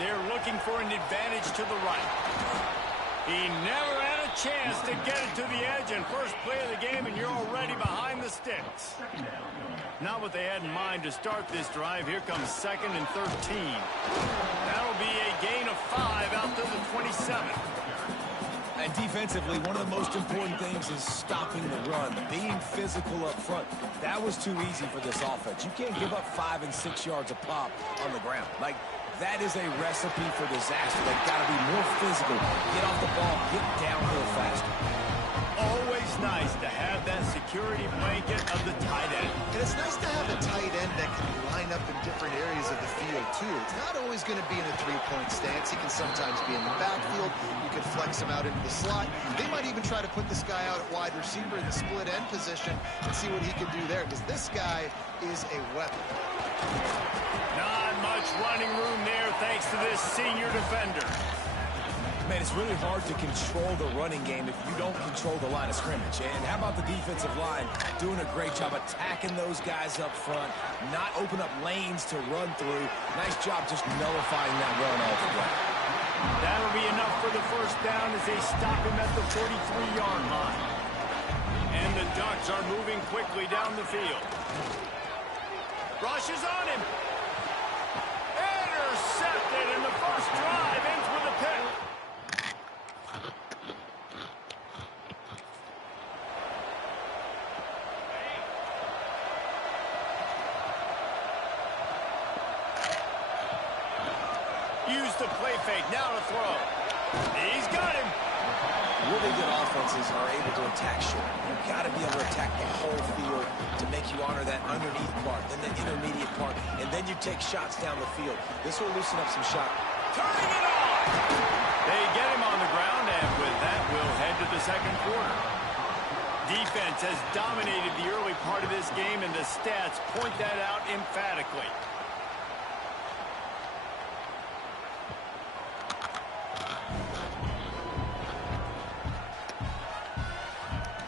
They're looking for an advantage to the right. He never had a chance to get it to the edge, and first play of the game, and you're already behind the sticks. Not what they had in mind to start this drive. Here comes 2nd and 13. That'll be a gain of 5 out to the 27. And defensively, one of the most important things is stopping the run, being physical up front. That was too easy for this offense. You can't give up 5 and 6 yards a pop on the ground. Like, that is a recipe for disaster. They've got to be more physical, get off the ball, get downhill faster. Always nice to have that security blanket of the tight end. And it's nice to have a tight end that can line up in different areas of the field, too. It's not always going to be in a three-point stance. He can sometimes be in the backfield. You could flex him out into the slot. They might even try to put this guy out at wide receiver in the split end position and see what he can do there, because this guy is a weapon. Not much running room there thanks to this senior defender. Man, it's really hard to control the running game if you don't control the line of scrimmage. And how about the defensive line doing a great job attacking those guys up front, not open up lanes to run through. Nice job just nullifying that run altogether. That'll be enough for the first down as they stop him at the 43-yard line. And the Ducks are moving quickly down the field. Rushes on him. Intercepted, and the first drive ends with a pick. Use the play fake, now to throw. He's got him. Really good offenses are able to attack short. You've got to be able to attack the whole field to make you honor that underneath part, then the intermediate part, and then you take shots down the field. This will loosen up some shots. Turning it on. They get him on the ground, and with that, we'll head to the second quarter. Defense has dominated the early part of this game, and the stats point that out emphatically.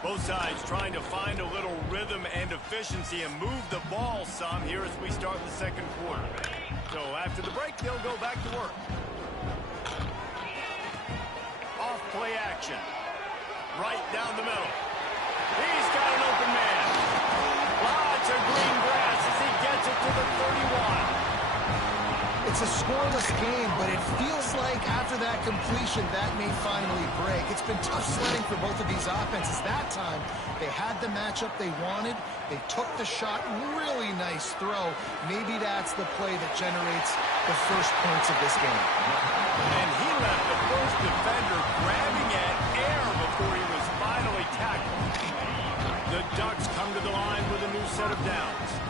Both sides trying to find a little rhythm and efficiency and move the ball some here as we start the second quarter. So after the break, they'll go back to work. Off play action. Right down the middle. He's got an open man. Lots of green grass as he gets it to the 31. It's a scoreless game, but it feels like after that completion, that may finally break. It's been tough sledding for both of these offenses. That time, they had the matchup they wanted. They took the shot. Really nice throw. Maybe that's the play that generates the first points of this game. And he left the first defender grabbing at air before he was finally tackled. The Ducks come to the line with a new set of downs.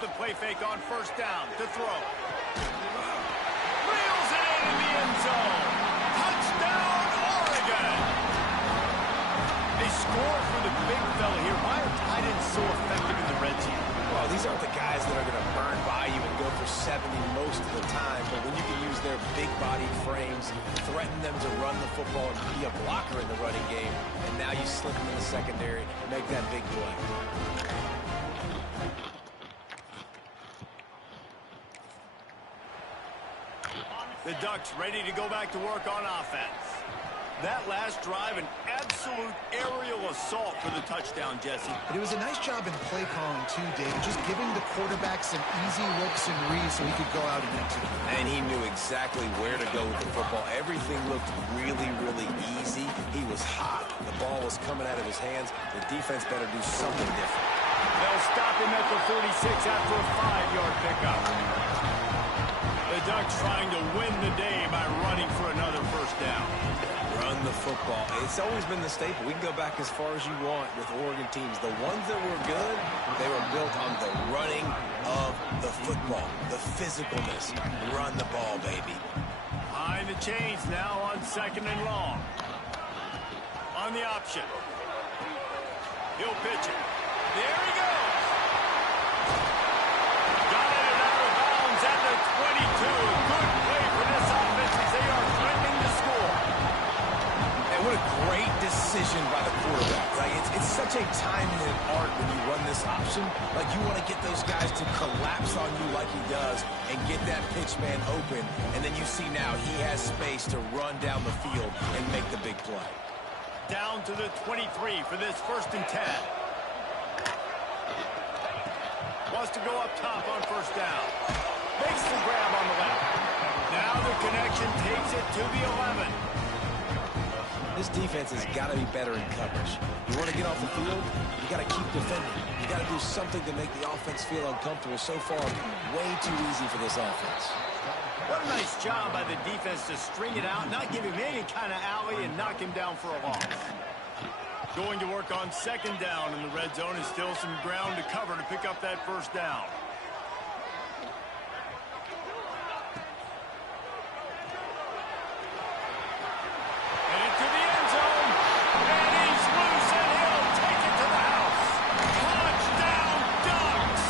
The play fake on first down to throw. Reels it in the end zone. Touchdown, Oregon. They score for the big fella here. Why are tight ends so effective in the red zone? Well, these aren't the guys that are going to burn by you and go for 70 most of the time, but when you can use their big body frames, threaten them to run the football and be a blocker in the running game, and now you slip them in the secondary and make that big play. The Ducks ready to go back to work on offense. That last drive, an absolute aerial assault for the touchdown, Jesse. But it was a nice job in play calling, too, David. Just giving the quarterback some easy looks and reads so he could go out and execute. And he knew exactly where to go with the football. Everything looked really, really easy. He was hot. The ball was coming out of his hands. The defense better do something different. They'll stop him at the 36 after a 5-yard pickup. The Ducks trying to win the day by running for another first down. Run the football. It's always been the staple. We can go back as far as you want with Oregon teams. The ones that were good, they were built on the running of the football, the physicalness. Run the ball, baby. Behind the chains now on second and long. On the option. He'll pitch it. There he goes. Got it out of bounds at the 22. Good play for this offense as they are threatening to score. And what a great decision by the quarterback. Like it's such a timing and art when you run this option. Like you want to get those guys to collect collapse on you like he does and get that pitch man open, and then you see now he has space to run down the field and make the big play. Down to the 23 for this 1st and 10. Wants to go up top on 1st down. Makes the grab on the left. Now the connection takes it to the 11. This defense has got to be better in coverage. You want to get off the field, you got to keep defending. You got to do something to make the offense feel uncomfortable. So far, way too easy for this offense. What a nice job by the defense to string it out, not give him any kind of alley, and knock him down for a loss. Going to work on 2nd down in the red zone, and still some ground to cover to pick up that 1st down. And into the end zone, and he's loose, and he'll take it to the house. Touchdown, Ducks!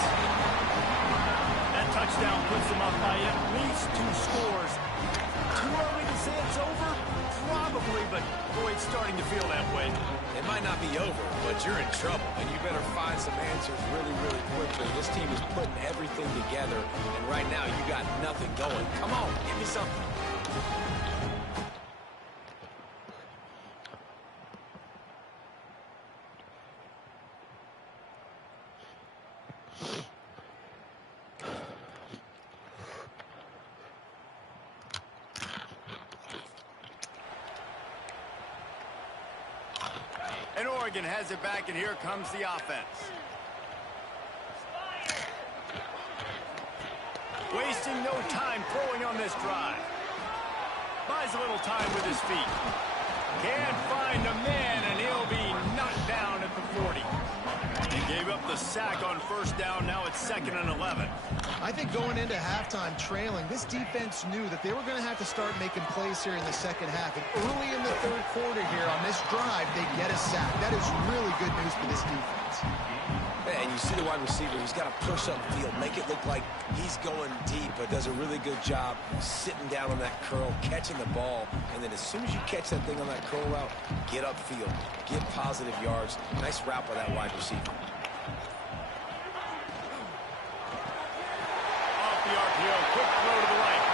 That touchdown puts them up by at least 2 scores. Too early to say it's over? Probably, but boy, it's starting to feel that way. It might not be over, but you're in trouble, and you better find some answers really, really quickly. This team is putting everything together, and right now you got nothing going. Come on, give me something. And Oregon has it back, and here comes the offense. Wasting no time throwing on this drive. Buys a little time with his feet. Can't find a man, and he'll be knocked down at the 40. He gave up the sack on 1st down. Now it's 2nd and 11. I think going into halftime trailing, this defense knew that they were going to have to start making plays here in the 2nd half. And early in the 3rd quarter here on this drive, they get a sack. That is really good news for this defense. And you see the wide receiver, he's got to push up the field, make it look like he's going deep, but does a really good job sitting down on that curl, catching the ball, and then as soon as you catch that thing on that curl route, get upfield, get positive yards. Nice route by that wide receiver. Off the RPO, quick throw to the right.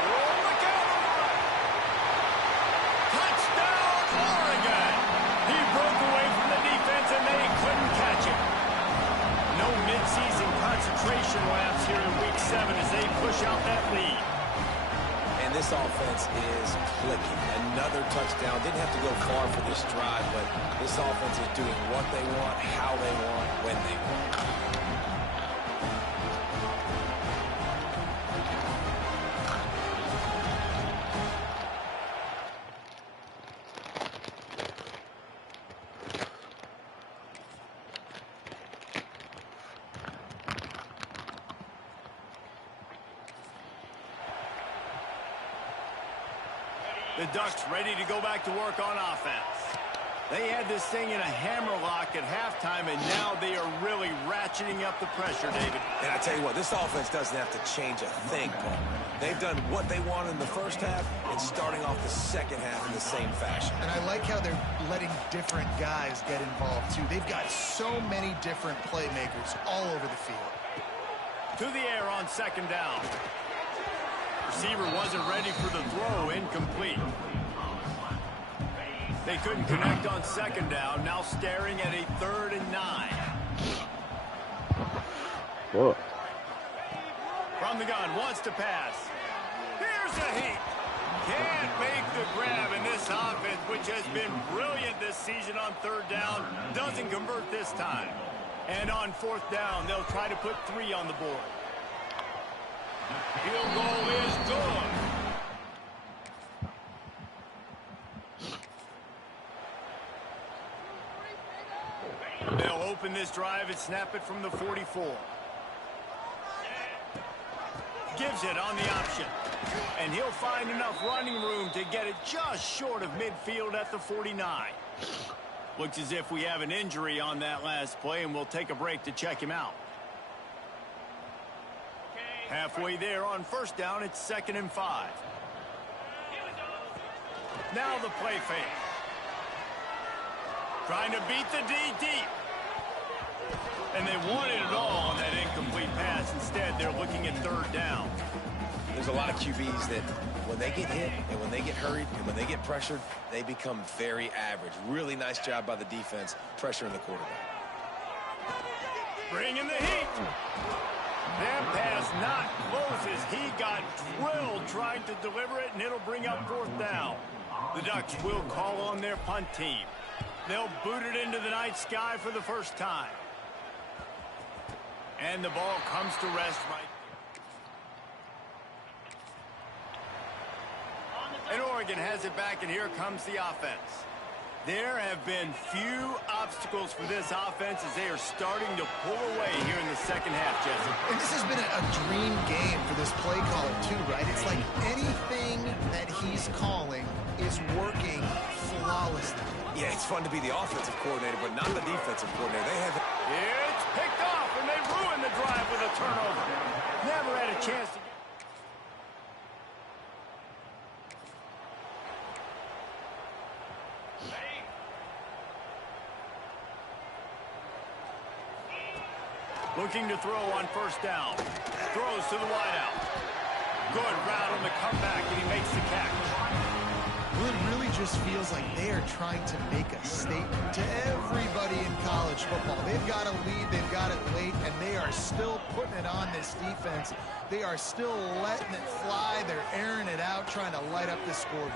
Oh, look out! Touchdown, Oregon! He broke away from the defense, and they couldn't catch him. No midseason concentration laps here in Week 7 as they push out that lead. And this offense is clicking. Another touchdown. Didn't have to go far for this drive, but this offense is doing what they want, how they want, when they want. The Ducks ready to go back to work on offense. They had this thing in a hammerlock at halftime, and now they are really ratcheting up the pressure, David. And I tell you what, this offense doesn't have to change a thing, Paul. They've done what they wanted in the 1st half and starting off the 2nd half in the same fashion. And I like how they're letting different guys get involved, too. They've got so many different playmakers all over the field. To the air on 2nd down. Receiver wasn't ready for the throw, incomplete. They couldn't connect on 2nd down, now staring at a 3rd and 9. Whoa. From the gun, wants to pass. Here's a heat. Can't make the grab, and this offense, which has been brilliant this season on 3rd down, doesn't convert this time. And on 4th down, they'll try to put 3 on the board. Field goal is good. They'll open this drive and snap it from the 44. Gives it on the option. And he'll find enough running room to get it just short of midfield at the 49. Looks as if we have an injury on that last play, and we'll take a break to check him out. Halfway there on 1st down, it's 2nd and 5. Now the play fake. Trying to beat the D deep. And they wanted it all on that incomplete pass. Instead, they're looking at third down. There's a lot of QBs that when they get hit and when they get hurried and when they get pressured, they become very average. Really nice job by the defense pressuring the quarterback. Bringing the heat. That pass not close as he got drilled trying to deliver it, and it'll bring up fourth down. The Ducks will call on their punt team. They'll boot it into the night sky for the first time. And the ball comes to rest right. And Oregon has it back, and here comes the offense. There have been few obstacles for this offense as they are starting to pull away here in the second half, Jesse. And this has been a dream game for this play caller, too, right? It's like anything that he's calling is working flawlessly. Yeah, it's fun to be the offensive coordinator, but not the defensive coordinator. They have. It's picked off, and they ruin the drive with a turnover. Never had a chance to get. Looking to throw on first down. Throws to the wideout. Good route on the comeback, and he makes the catch. Well, it really just feels like they are trying to make a statement to everybody in college football. They've got a lead, they've got it late, and they are still putting it on this defense. They are still letting it fly. They're airing it out, trying to light up the scoreboard.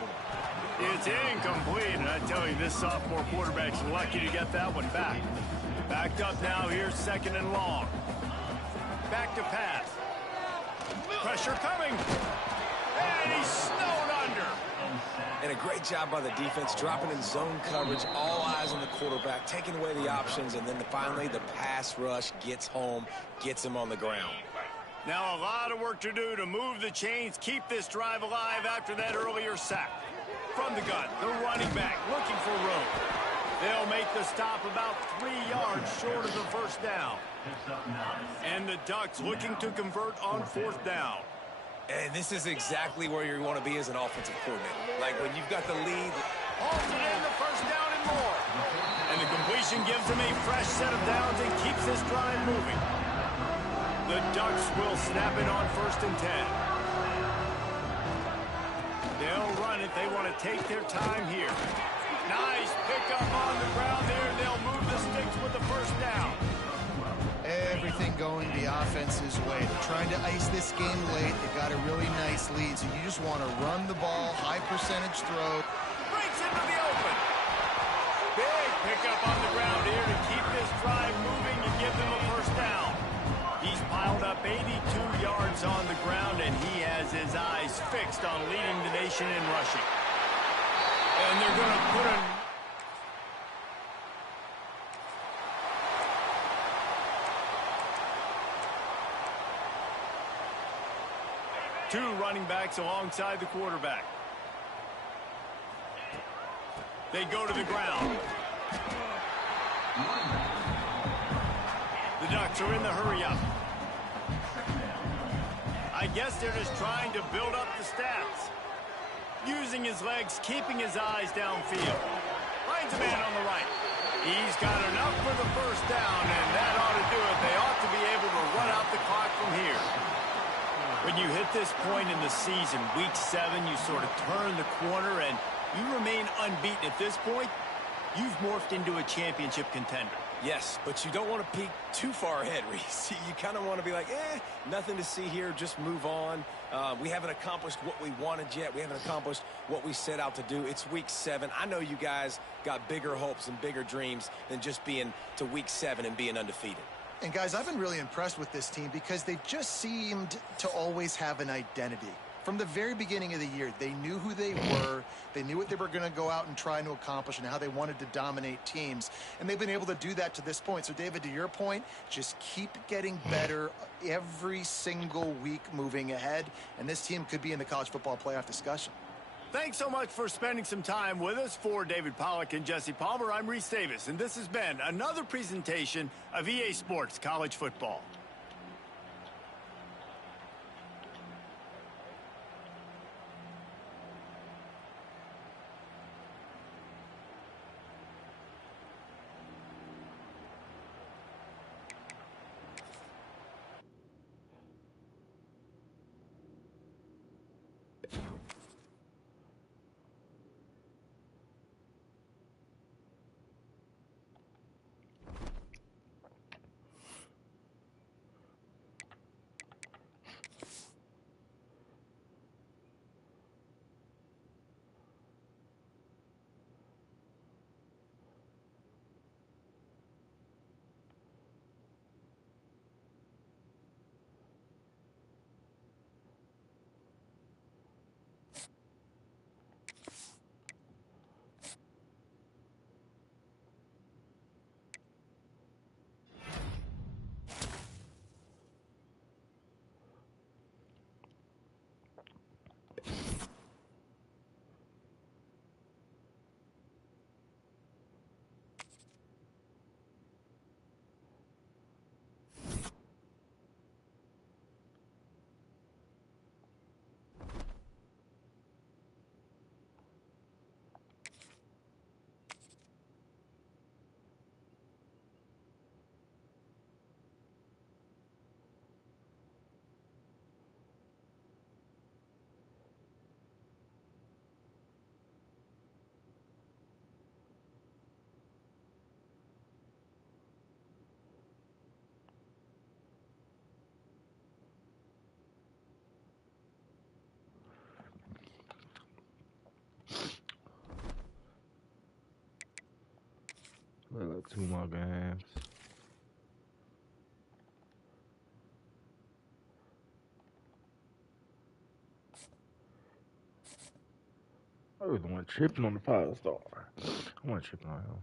It's incomplete, and I tell you, this sophomore quarterback's lucky to get that one back. Backed up now, here's second and long. Back to pass. Pressure coming. And he's snowed under. And a great job by the defense, dropping in zone coverage, all eyes on the quarterback, taking away the options, and then finally the pass rush gets home, gets him on the ground. Now a lot of work to do to move the chains, keep this drive alive after that earlier sack. From the gun, the running back looking for room. They'll make the stop about 3 yards short of the first down. And the Ducks looking to convert on fourth down. And this is exactly where you want to be as an offensive coordinator. Like when you've got the lead. Halted in the first down and more. And the completion gives them a fresh set of downs and keeps this drive moving. The Ducks will snap it on 1st and 10. They'll run it. They want to take their time here. Nice pickup on the ground there. They'll move the sticks with the first down. Everything going the offense's way. They're trying to ice this game late. They've got a really nice lead, so you just want to run the ball, high percentage throw. Breaks into the open. Big pickup on the ground here to keep this drive moving and give them a first down. He's piled up 82 yards on the ground, and he has his eyes fixed on leading the nation in rushing. And they're going to put a... Two running backs alongside the quarterback. They go to the ground. The Ducks are in the hurry-up. I guess they're just trying to build up the stats. Using his legs, keeping his eyes downfield. Finds a man on the right. He's got enough for the first down, and that ought to do it. They ought to be able to run out the clock from here. When you hit this point in the season, week 7, you sort of turn the corner and you remain unbeaten. At this point, you've morphed into a championship contender. Yes, but you don't want to peek too far ahead, Reese. You kind of want to be like, nothing to see here, just move on. We haven't accomplished what we wanted yet. We haven't accomplished what we set out to do. It's week 7. I know you guys got bigger hopes and bigger dreams than just being to week 7 and being undefeated. And guys, I've been really impressed with this team because they just seemed to always have an identity. From the very beginning of the year, they knew who they were, they knew what they were going to go out and try to accomplish and how they wanted to dominate teams. And they've been able to do that to this point. So, David, to your point, just keep getting better every single week moving ahead. And this team could be in the college football playoff discussion. Thanks so much for spending some time with us. For David Pollack and Jesse Palmer, I'm Reese Davis, and this has been another presentation of EA Sports College Football. got 2 more games. I was the one tripping on the 5-star. I wasn't tripping on him.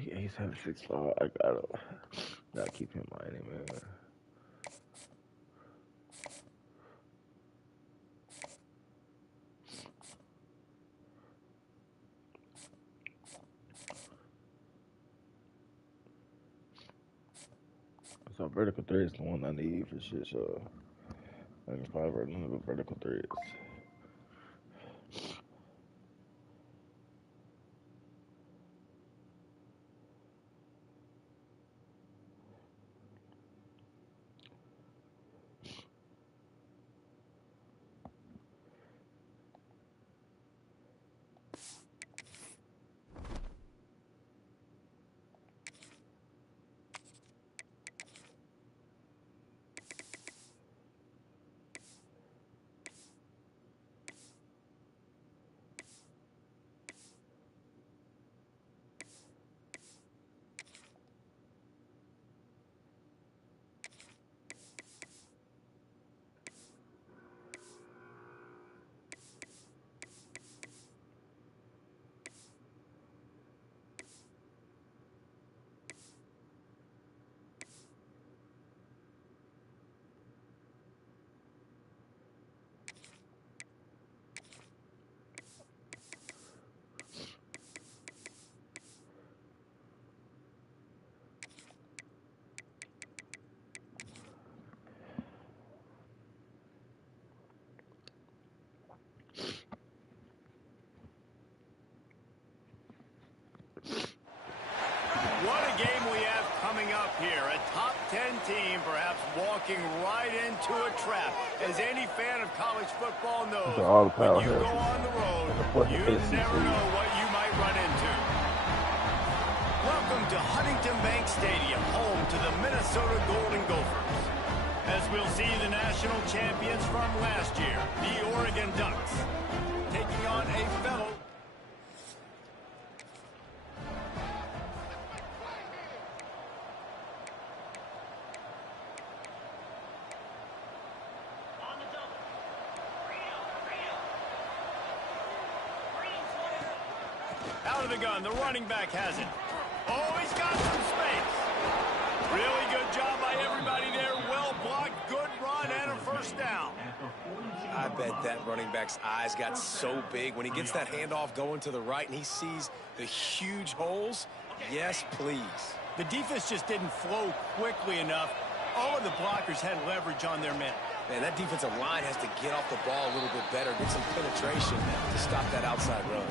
He ace have 6-5. I gotta keep him mining, man. So vertical three is the one I need for shit. So I can probably run the vertical threes. walking right into a trap. As any fan of college football knows, all the power when you go on the road, you never know what you might run into. Welcome to Huntington Bank Stadium, home to the Minnesota Golden Gophers. As we'll see the national champions from last year, the Oregon Ducks, taking on a fellow. Out of the gun, the running back has it. Oh, he's got some space. Really good job by everybody there. Well blocked, good run, and a first down. I bet that running back's eyes got so big when he gets that handoff going to the right and he sees the huge holes. Yes, please. The defense just didn't flow quickly enough. All of the blockers had leverage on their men. Man, that defensive line has to get off the ball a little bit better, get some penetration to stop that outside run.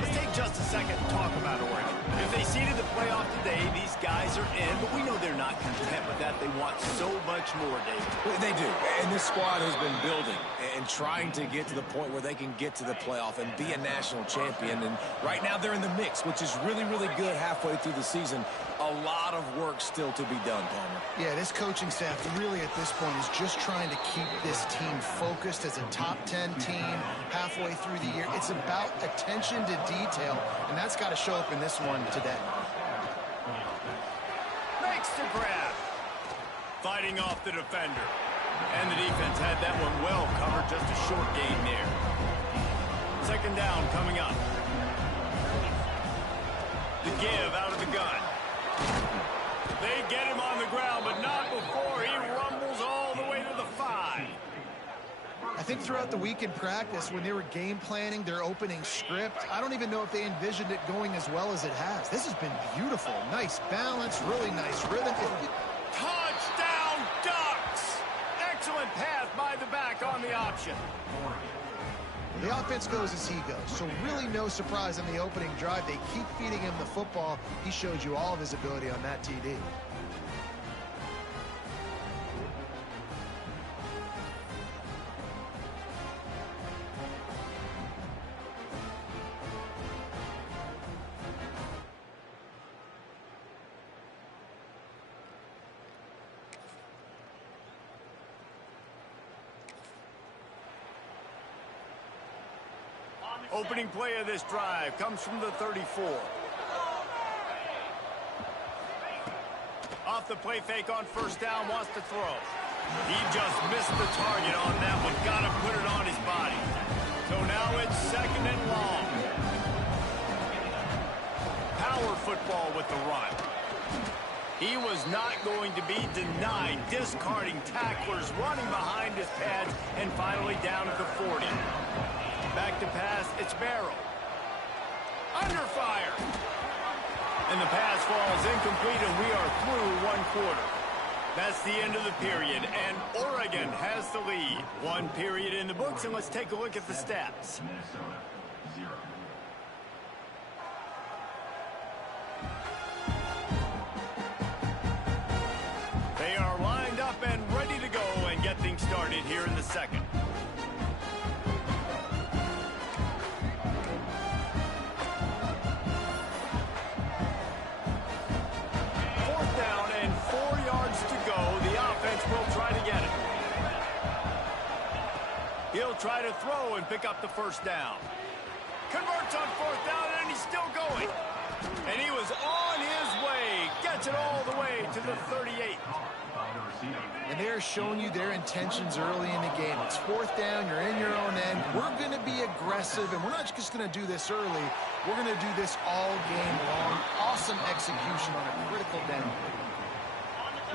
Let's take just a second and talk about Oregon. If they seeded the playoff today, these guys are in, but we know they're not content with that. They want so much more, David. They do, and this squad has been building and trying to get to the point where they can get to the playoff and be a national champion. And right now they're in the mix, which is really, really good halfway through the season. A lot of work still to be done, Palmer. Yeah, this coaching staff really at this point is just trying to keep this team focused as a top 10 team halfway through the year. It's about attention to detail, and that's got to show up in this one today. Makes the grab. Fighting off the defender. And the defense had that one well covered, just a short gain there. Second down coming up. The give out of the gun. They get him on the ground, but not before he rumbles all the way to the 5. I think throughout the week in practice, when they were game planning their opening script, I don't even know if they envisioned it going as well as it has. This has been beautiful. Nice balance, really nice rhythm. Touchdown, Ducks! Excellent pass by the back on the option. The offense goes as he goes, so really no surprise on the opening drive. They keep feeding him the football. He showed you all of his ability on that TD. Opening play of this drive comes from the 34. Off the play fake on first down, wants to throw. He just missed the target on that one. Got to put it on his body. So now it's second and long. Power football with the run. He was not going to be denied, discarding tacklers, running behind his pads, and finally down at the 40. Back to pass, it's Barrow. Under fire. And the pass falls incomplete, and we are through one quarter. That's the end of the period, and Oregon has the lead. One period in the books, and let's take a look at the stats. They are lined up and ready to go and get things started here in the second. He'll try to throw and pick up the first down. Converts on fourth down, and he's still going. And he was on his way. Gets it all the way to the 38. And they're showing you their intentions early in the game. It's fourth down, you're in your own end. We're going to be aggressive, and we're not just going to do this early. We're going to do this all game long. Awesome execution on a critical down.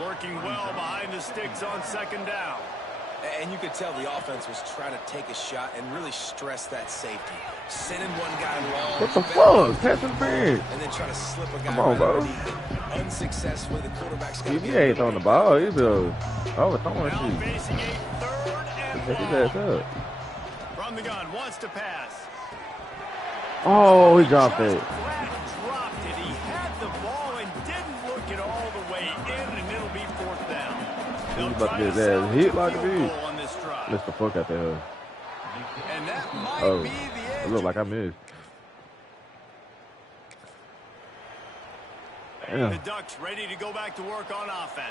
Working well behind the sticks on second down. And you could tell the offense was trying to take a shot and really stress that safety. Sending one guy long. What the fuck? Catch him big. And then try to slip a guy Come on, bro. Unsuccessfully, the quarterback's got to He ain't throwing the ball. He's throwing Now shit. facing a third and Pick his ass long. up. From the gun, wants to pass. Oh, he dropped it. Flat dropped it. He had the ball and didn't look it all the way in, and it'll be fourth down. They'll about to get his ass hit like a dude. On this drive. Missed the fuck out there. And that might Oh, be the edge. it looked like I missed. Damn. The Ducks ready to go back to work on offense.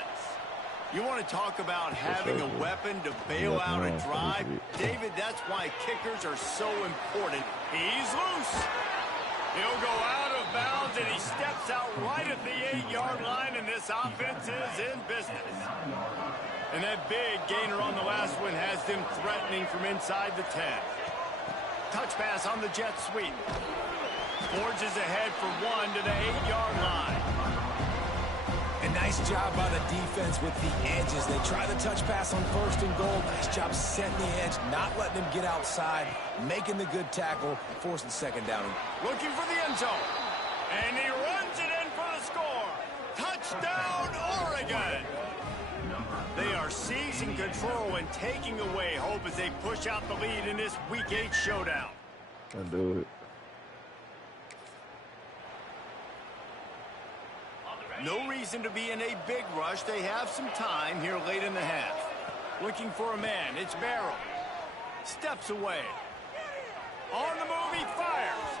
You want to talk about having a weapon to bail out a drive? David, that's why kickers are so important. He's loose. He'll go out of bounds, and he steps out right at the 8-yard line, and this offense is in business. And that big gainer on the last one has them threatening from inside the 10. Touch pass on the jet sweep. Forges ahead for 1 to the 8-yard line. A nice job by the defense with the edges. They try the touch pass on 1st and goal. Nice job setting the edge, not letting him get outside, making the good tackle, forcing 2nd down. Looking for the end zone. And he runs it in for the score. Touchdown, Oregon. They are seizing control and taking away hope as they push out the lead in this Week 8 showdown. I'll do it. No reason to be in a big rush. They have some time here late in the half. Looking for a man. It's Barrow. Steps away. On the move, he fires.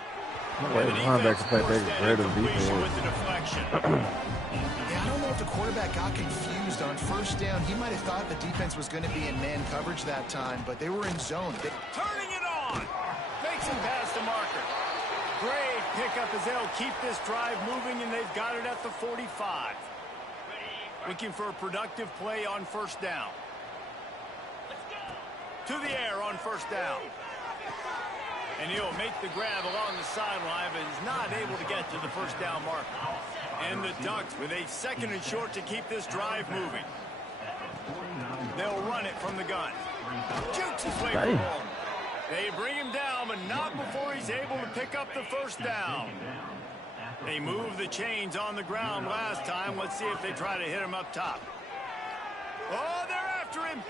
No way, linebacker play great defense. With the deflection. Yeah, I don't know if the quarterback got confused on 1st down. He might have thought the defense was going to be in man coverage that time, but they were in zone. Turning it on. Makes him past the marker. Great pickup as they'll keep this drive moving, and they've got it at the 45. Looking for a productive play on 1st down. To the air on 1st down. And he'll make the grab along the sideline, but is not able to get to the 1st down marker. And the Ducks with a 2nd and short to keep this drive moving. They'll run it from the gun. Jukes his way for home. They bring him down, but not before he's able to pick up the 1st down. They moved the chains on the ground last time. Let's see if they try to hit him up top. Oh, they're after him.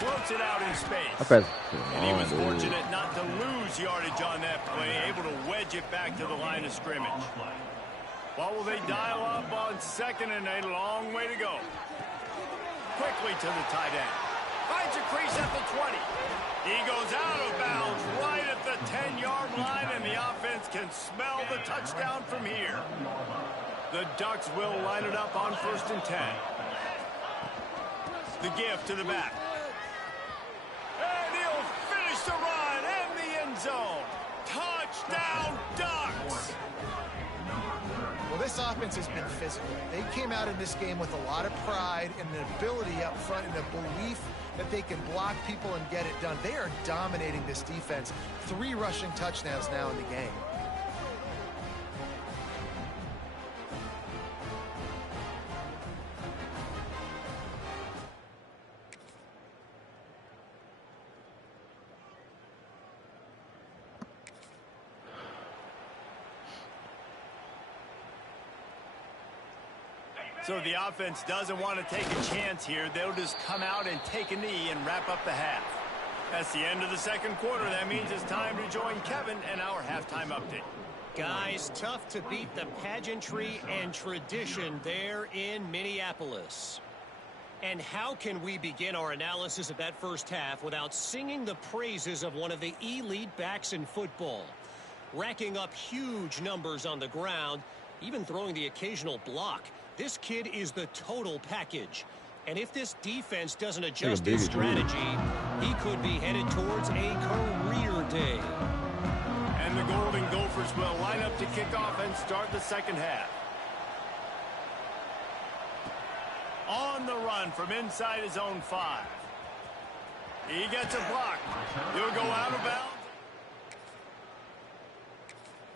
Floats it out in space. And he was fortunate not to lose yardage on that play, able to wedge it back to the line of scrimmage. What will they dial up on 2nd and a long way to go? Quickly to the tight end. Finds a crease at the 20. He goes out of bounds right at the 10-yard line, and the offense can smell the touchdown from here. The Ducks will line it up on 1st and 10. The give to the back. And he'll finish the run in the end zone. Touchdown, Ducks! Well, this offense has been physical. They came out in this game with a lot of pride and an ability up front and a belief that they can block people and get it done. They are dominating this defense. 3 rushing touchdowns now in the game. So the offense doesn't want to take a chance here. They'll just come out and take a knee and wrap up the half. That's the end of the 2nd quarter. That means it's time to join Kevin and our halftime update. Guys, tough to beat the pageantry and tradition there in Minneapolis. And how can we begin our analysis of that 1st half without singing the praises of one of the elite backs in football? Racking up huge numbers on the ground, even throwing the occasional block. This kid is the total package. And if this defense doesn't adjust his strategy, he could be headed towards a career day. And the Golden Gophers will line up to kick off and start the 2nd half. On the run from inside his own 5. He gets a block. He'll go out of bounds.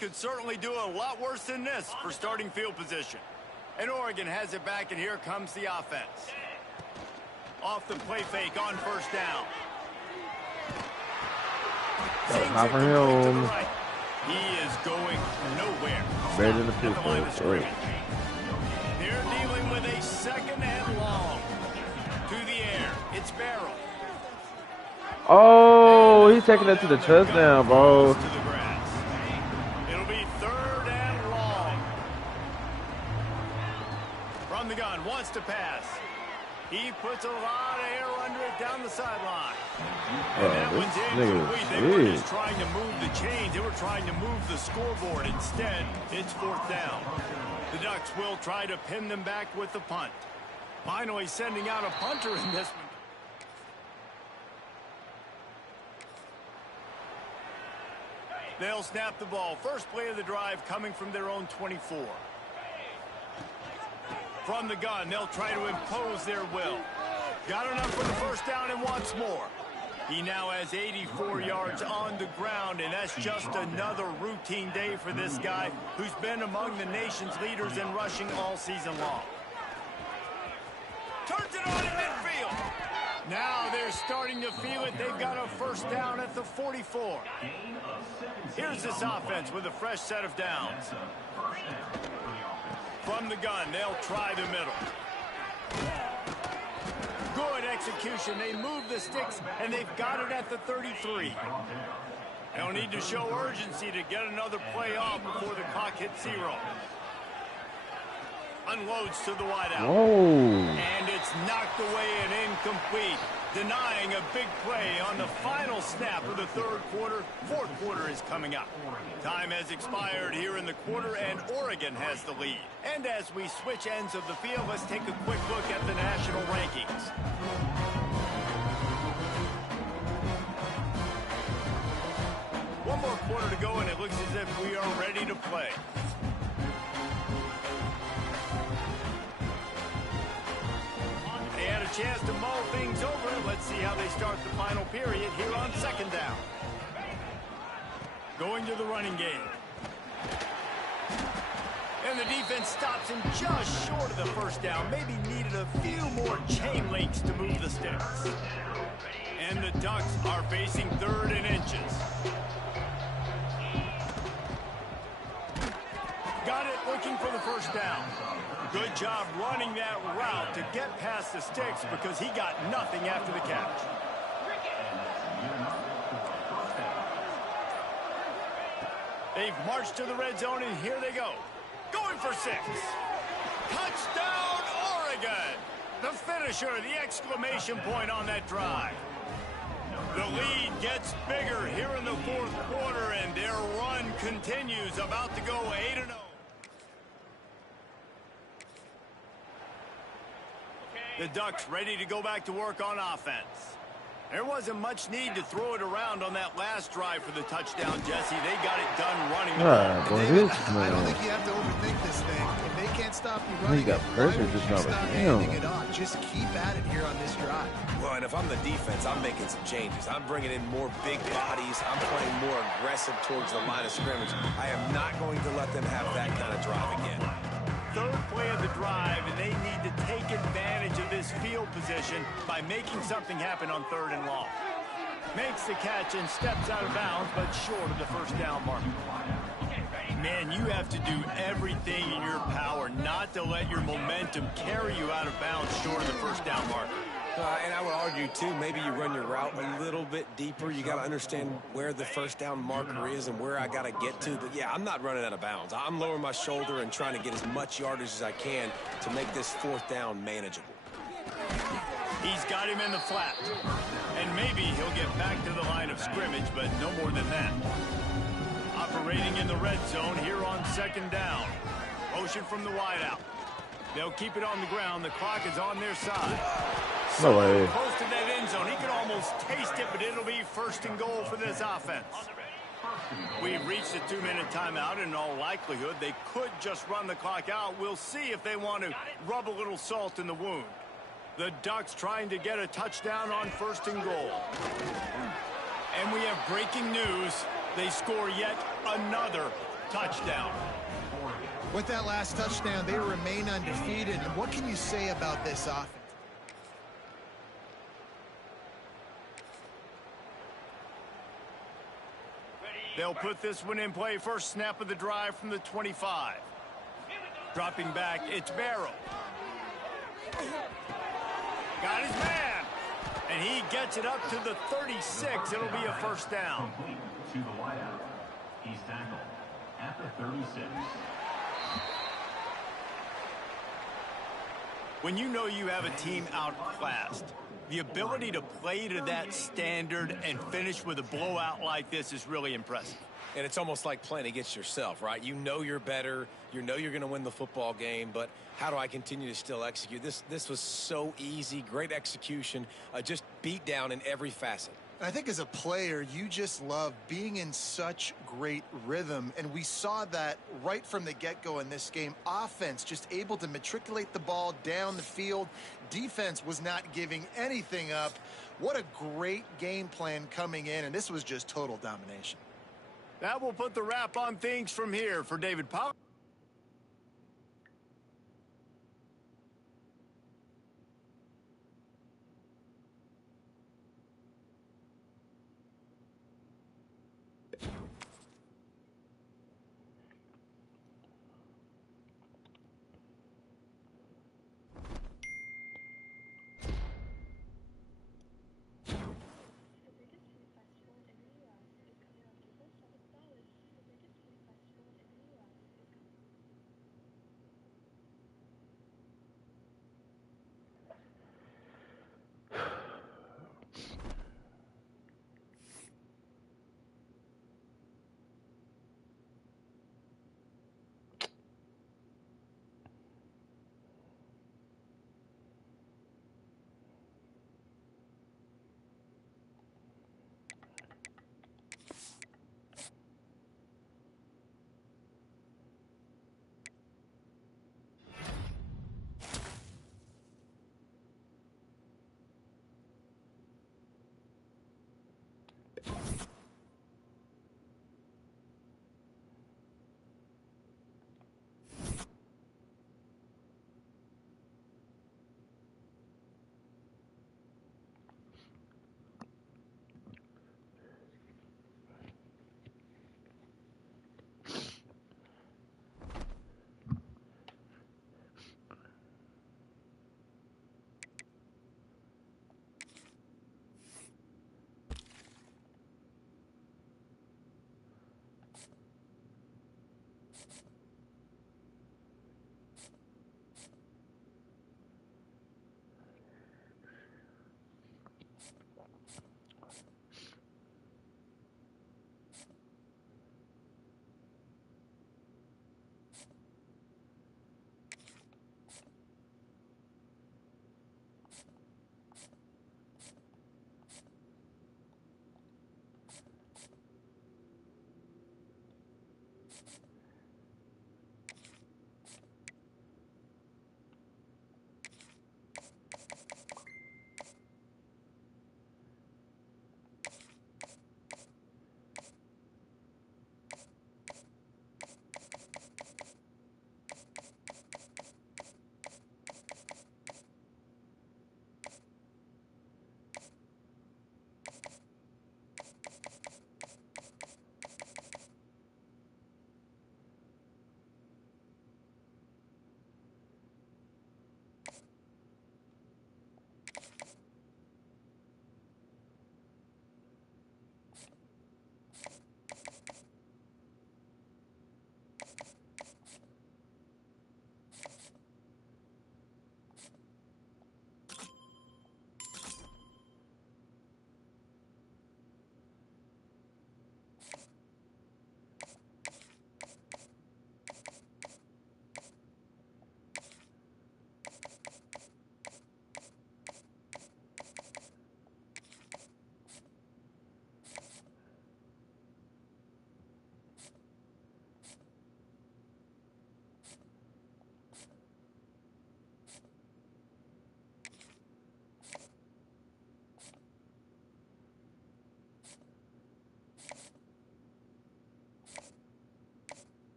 Could certainly do a lot worse than this for starting field position. And Oregon has it back, and here comes the offense. Off the play fake on 1st down. That's not for him. Right. He is going nowhere. Better than the pitch. They're dealing with a 2nd and long. To the air. It's Barrow. Oh, he's taking it to the touchdown, bro. To the grass. It'll be 3rd and long. From the gun, wants to pass. He puts a lot of air under it down the sideline. Oh, And that one's incomplete. They were big. just trying to move the chains. They were trying to move the scoreboard. Instead, it's 4th down. The Ducks will try to pin them back with the punt. Finally sending out a punter in this one. They'll snap the ball. First play of the drive coming from their own 24. From the gun, they'll try to impose their will. Got enough for the first down and wants more. He now has 84 yards on the ground, and that's just another routine day for this guy who's been among the nation's leaders in rushing all season long. Turns it on in midfield. Now they're starting to feel it. They've got a first down at the 44. Here's this offense with a fresh set of downs. From the gun, they'll try the middle. Good execution. They move the sticks, and they've got it at the 33. They'll need to show urgency to get another play off before the clock hits 0. Unloads to the wideout. And it's knocked away and incomplete, denying a big play on the final snap of the 3rd quarter. 4th quarter is coming up. Time has expired here in the quarter, and Oregon has the lead. And as we switch ends of the field, let's take a quick look at the national rankings. One more quarter to go, and it looks as if we are ready to play. They had a chance to mull things over. Let's see how they start the final period here on 2nd down. Going to the running game. And the defense stops him just short of the first down. Maybe needed a few more chain links to move the sticks. And the Ducks are facing 3rd and inches. Got it, looking for the first down. Good job running that route to get past the sticks because he got nothing after the catch. They've marched to the red zone, and here they go. Going for 6. Touchdown, Oregon! The finisher, the exclamation point on that drive. The lead gets bigger here in the 4th quarter, and their run continues, about to go 8-0. The Ducks ready to go back to work on offense. There wasn't much need to throw it around on that last drive for the touchdown, Jesse. They got it done running the ball. I don't think you have to overthink this thing. If they can't stop you running, he got pressure just not like him. It off. Just keep at it here on this drive. Well, and if I'm the defense, I'm making some changes. I'm bringing in more big bodies. I'm playing more aggressive towards the line of scrimmage. I am not going to let them have that kind of drive again. 3rd play of the drive, and they need to take advantage of this field position by making something happen on 3rd and long. Makes the catch and steps out of bounds, but short of the first down marker. Man, you have to do everything in your power not to let your momentum carry you out of bounds short of the first down marker. And I would argue, too, maybe you run your route a little bit deeper. You got to understand where the first down marker is and where I got to get to. But, yeah, I'm not running out of bounds. I'm lowering my shoulder and trying to get as much yardage as I can to make this 4th down manageable. He's got him in the flat. And maybe he'll get back to the line of scrimmage, but no more than that. Operating in the red zone here on 2nd down. Motion from the wideout. They'll keep it on the ground. The clock is on their side. No way. Close to that end zone. He could almost taste it, but it'll be 1st and goal for this offense. We've reached the 2-minute timeout. In all likelihood, they could just run the clock out. We'll see if they want to rub a little salt in the wound. The Ducks trying to get a touchdown on 1st and goal. And we have breaking news. They score yet another touchdown. With that last touchdown, they remain undefeated. And what can you say about this offense? They'll put this one in play. First snap of the drive from the 25. Dropping back, it's Barrow. Got his man. And he gets it up to the 36. It'll be a first down. To the wideout. He's tackled at the 36. When you know you have a team outclassed, the ability to play to that standard and finish with a blowout like this is really impressive. And it's almost like playing against yourself, right? You know you're better. You know you're going to win the football game, but how do I continue to still execute? This was so easy, great execution, just beat down in every facet. I think as a player, you just love being in such great rhythm, and we saw that right from the get-go in this game. Offense just able to matriculate the ball down the field. Defense was not giving anything up. What a great game plan coming in, and this was just total domination. That will put the wrap on things from here for David Powell.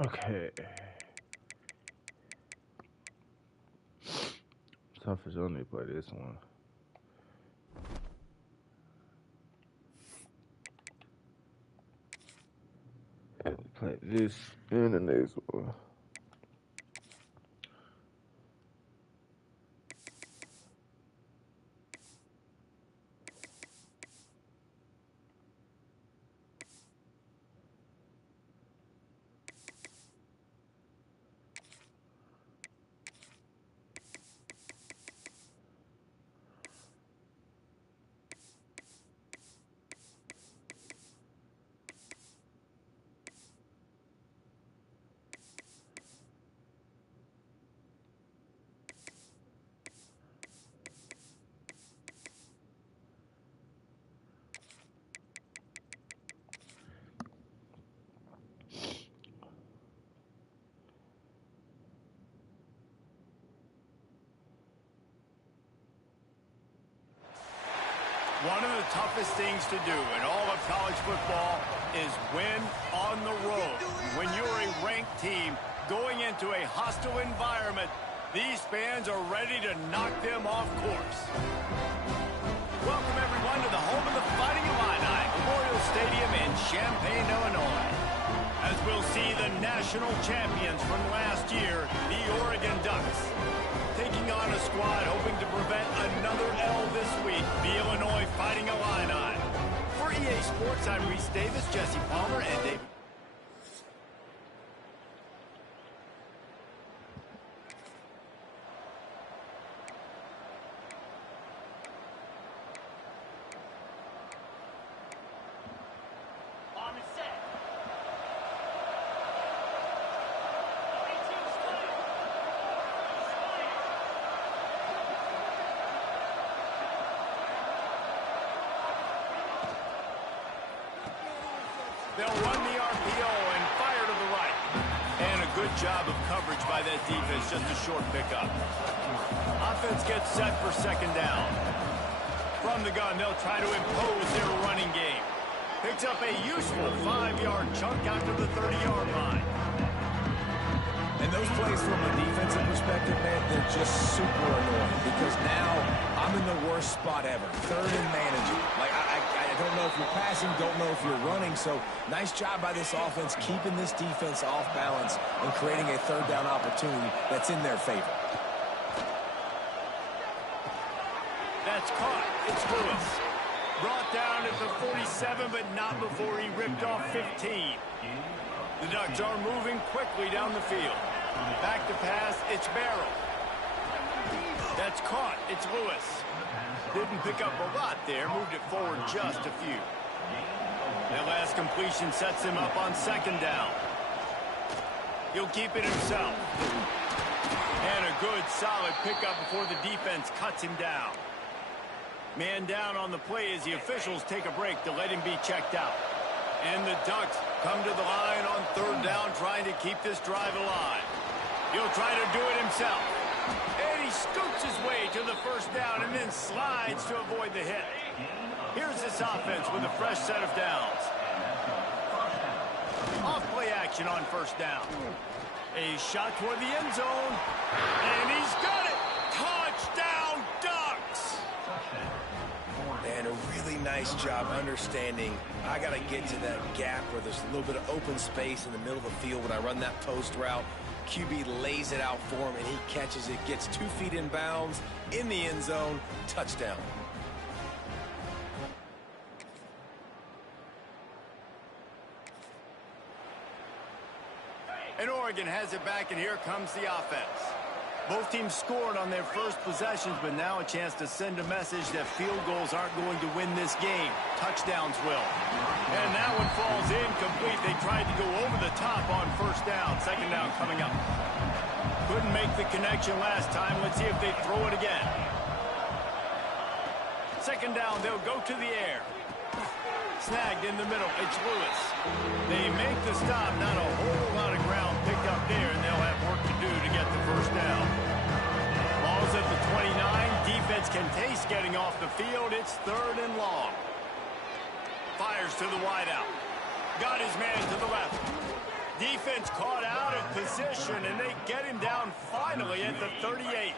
Okay. Tough as only play this one. Play this and the next one. One of the toughest things to do in all of college football is win on the road. When you're a ranked team going into a hostile environment, these fans are ready to knock them off course. Welcome, everyone, to the home of the Fighting Illini, Memorial Stadium in Champaign, Illinois. As we'll see the national champions from last year, the Oregon Ducks, taking on a squad hoping to prevent another L this week, the Illinois Fighting Illini. For EA Sports, I'm Reese Davis, Jesse Palmer, and David. They'll run the RPO and fire to the right. And a good job of coverage by that defense, just a short pickup. Offense gets set for second down. From the gun, they'll try to impose their running game. Picks up a useful 5-yard chunk out to the 30-yard line. And those plays from a defensive perspective, man, they're just super annoying because now I'm in the worst spot ever. Third and managing. Like, I don't know if you're passing, don't know if you're running. So nice job by this offense keeping this defense off balance and creating a third down opportunity that's in their favor. That's caught. It's Lewis. Brought down at the 47, but not before he ripped off 15. The Ducks are moving quickly down the field. Back to pass, it's Barrow. That's caught, it's Lewis. Didn't pick up a lot there, moved it forward just a few. That last completion sets him up on second down. He'll keep it himself. And a good, solid pickup before the defense cuts him down. Man down on the play as the officials take a break to let him be checked out. And the Ducks come to the line on third down, trying to keep this drive alive. He'll try to do it himself. And he scoots his way to the first down and then slides to avoid the hit. Here's this offense with a fresh set of downs. Off-play action on first down. A shot toward the end zone. And he's got it! Touchdown, Ducks! And a really nice job understanding I got to get to that gap where there's a little bit of open space in the middle of the field when I run that post route. QB lays it out for him, and he catches it, gets 2 feet in bounds, in the end zone, touchdown. And Oregon has it back, and here comes the offense. Both teams scored on their first possessions, but now a chance to send a message that field goals aren't going to win this game. Touchdowns will. And that one falls incomplete. They tried to go over the top on first down. Second down coming up. Couldn't make the connection last time. Let's see if they throw it again. Second down, they'll go to the air. Snagged in the middle. It's Lewis. They make the stop. Not a whole lot of ground picked up there, and they'll have work to do to get the first down. Ball's at the 29. Defense can taste getting off the field. It's third and long. Fires to the wideout. Got his man to the left. Defense caught out of position, and they get him down finally at the 38.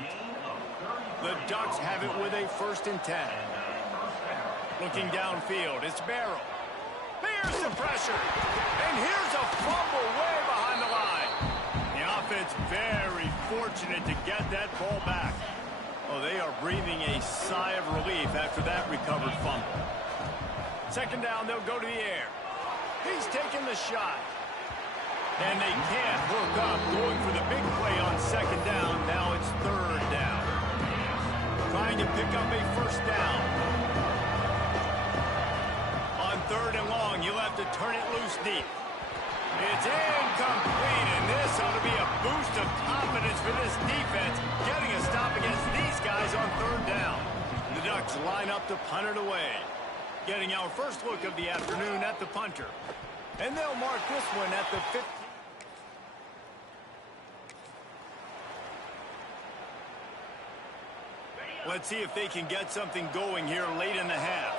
The Ducks have it with a 1st and 10. Looking downfield, it's Barrow. Here's the pressure. And here's a fumble way behind the line. The offense very fortunate to get that ball back. Oh, they are breathing a sigh of relief after that recovered fumble. 2nd down, they'll go to the air. He's taking the shot. And they can't hook up, going for the big play on 2nd down. Now it's 3rd down. Trying to pick up a 1st down. On 3rd and long, you'll have to turn it loose deep. It's incomplete, and this ought to be a boost of confidence for this defense, getting a stop against these guys on 3rd down. The Ducks line up to punt it away. Getting our first look of the afternoon at the punter. And they'll mark this one at the 15. Let's see if they can get something going here late in the half.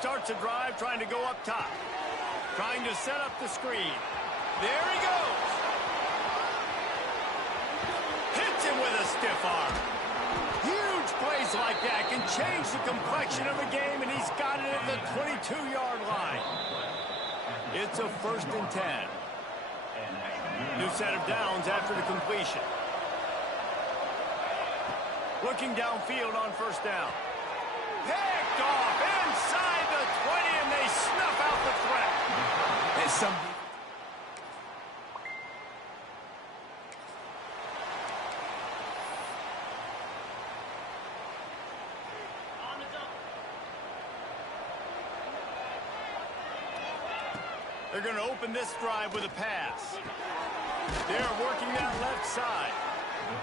Starts a drive, trying to go up top. Trying to set up the screen. There he goes. Hits him with a stiff arm. Huge plays like that can change the complexion of the game, and he's got it at the 22-yard line. It's a 1st and 10. New set of downs after the completion. Looking downfield on 1st down. Picked off inside the 20, and they snuff out the threat. And some... They're going to open this drive with a pass. They're working that left side.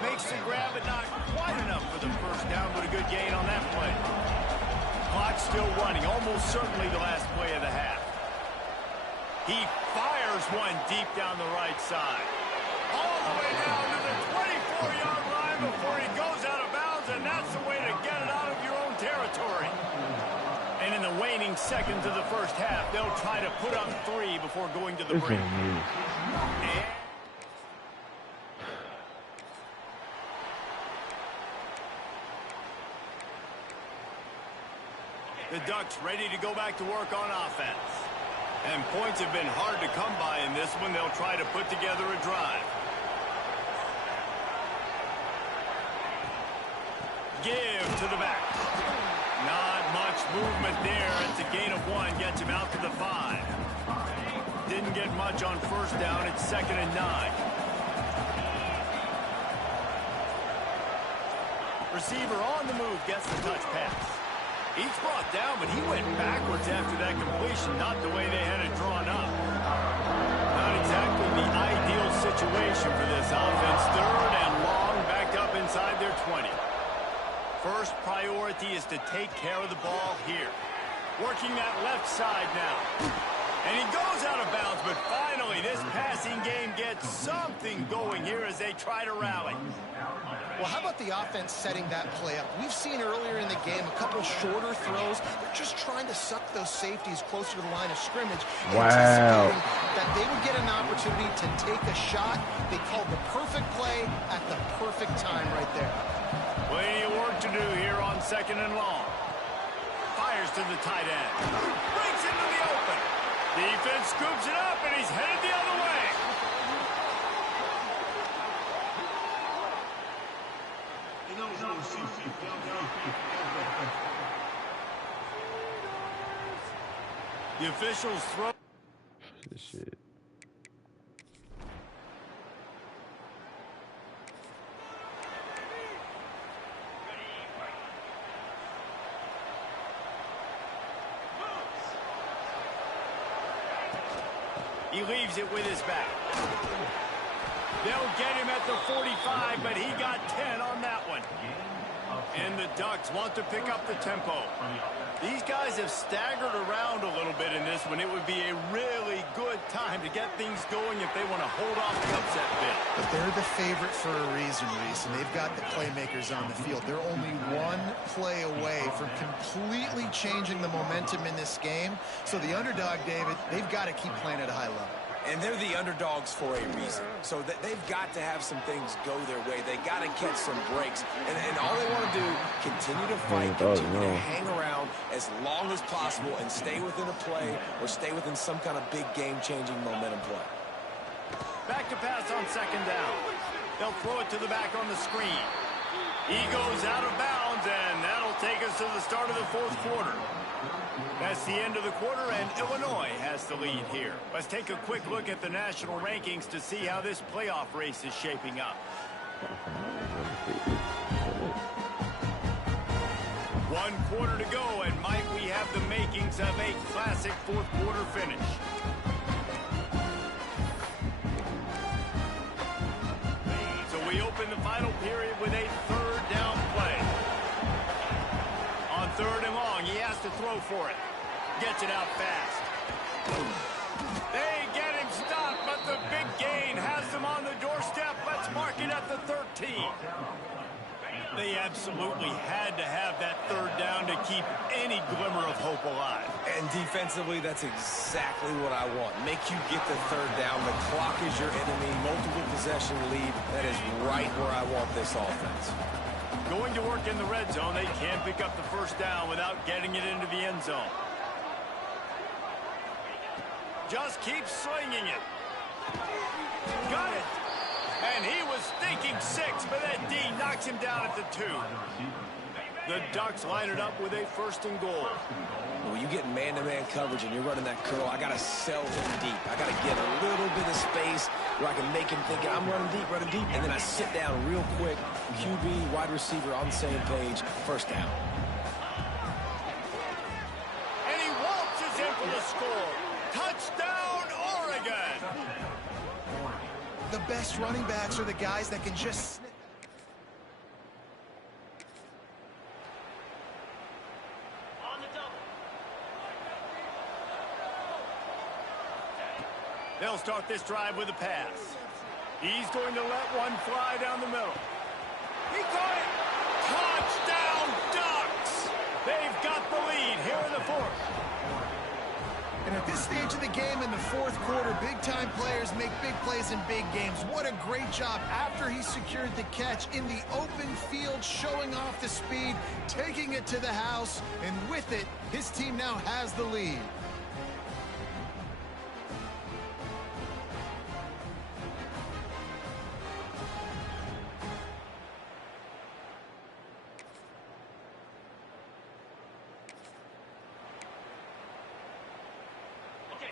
Makes the grab, but not quite enough for the 1st down, but a good gain on that play. Clock still running, almost certainly the last play of the half. He fires one deep down the right side. All the way down to the 24-yard line before he goes out of bounds, and that's the way to get it out of your own territory. And in the waning seconds of the 1st half, they'll try to put up 3 before going to the break. The Ducks ready to go back to work on offense. And points have been hard to come by in this one. They'll try to put together a drive. Give to the back. Not much movement there. It's a gain of 1. Gets him out to the 5. Didn't get much on 1st down. It's 2nd and 9. Receiver on the move gets the touch pass. He's brought down, but he went backwards after that completion, not the way they had it drawn up. Not exactly the ideal situation for this offense. 3rd and long, backed up inside their 20. First priority is to take care of the ball here. Working that left side now. And he goes out of bounds, but finally this passing game gets something going here as they try to rally. Well, how about the offense setting that play up? We've seen earlier in the game a couple shorter throws. They're just trying to suck those safeties closer to the line of scrimmage. Wow. Anticipating that they would get an opportunity to take a shot. They called the perfect play at the perfect time right there. Plenty of work to do here on 2nd and long. Fires to the tight end. Breaks into the open. Defense scoops it up, and he's headed the other way. The officials throw. This shit. He leaves it with his back. They'll get him at the 45, but he got 10 on that one. And the Ducks want to pick up the tempo. These guys have staggered around a little bit in this one. It would be a really good time to get things going if they want to hold off the upset bid. But they're the favorite for a reason, Reese, and they've got the playmakers on the field. They're only one play away from completely changing the momentum in this game. So the underdog, David, they've got to keep playing at a high level. And they're the underdogs for a reason. So they've got to have some things go their way. They got to catch some breaks. And all they want to do, continue to fight, continue to hang around as long as possible and stay within a play or stay within some kind of big game-changing momentum play. Back to pass on second down. They'll throw it to the back on the screen. He goes out of bounds, and that'll take us to the start of the fourth quarter. That's the end of the quarter, and Illinois has the lead here. Let's take a quick look at the national rankings to see how this playoff race is shaping up. 1 quarter to go, and Mike, we have the makings of a classic fourth quarter finish. So we open the final period with a third down play. On third and long, he has to throw for it. Gets it out fast. They get him stopped, but the big gain has them on the doorstep. Let's mark it at the 13. They absolutely had to have that third down to keep any glimmer of hope alive. And defensively, that's exactly what I want. Make you get the third down. The clock is your enemy. Multiple possession lead. That is right where I want this offense. Going to work in the red zone, they can't pick up the first down without getting it into the end zone. Just keep slinging it. Got it. And he was thinking 6, but that D knocks him down at the 2. The Ducks line it up with a first and goal. When you get man-to-man coverage and you're running that curl, I got to sell him deep. I got to get a little bit of space where I can make him think I'm running deep, and then I sit down real quick. QB, wide receiver on the same page, first down. And he waltzes in for the score. Touchdown, Oregon! The best running backs are the guys that can just... They'll start this drive with a pass. He's going to let one fly down the middle. He caught it! Touchdown, Ducks! They've got the lead here in the fourth. And at this stage of the game in the fourth quarter, big-time players make big plays in big games. What a great job after he secured the catch in the open field, showing off the speed, taking it to the house, and with it, his team now has the lead.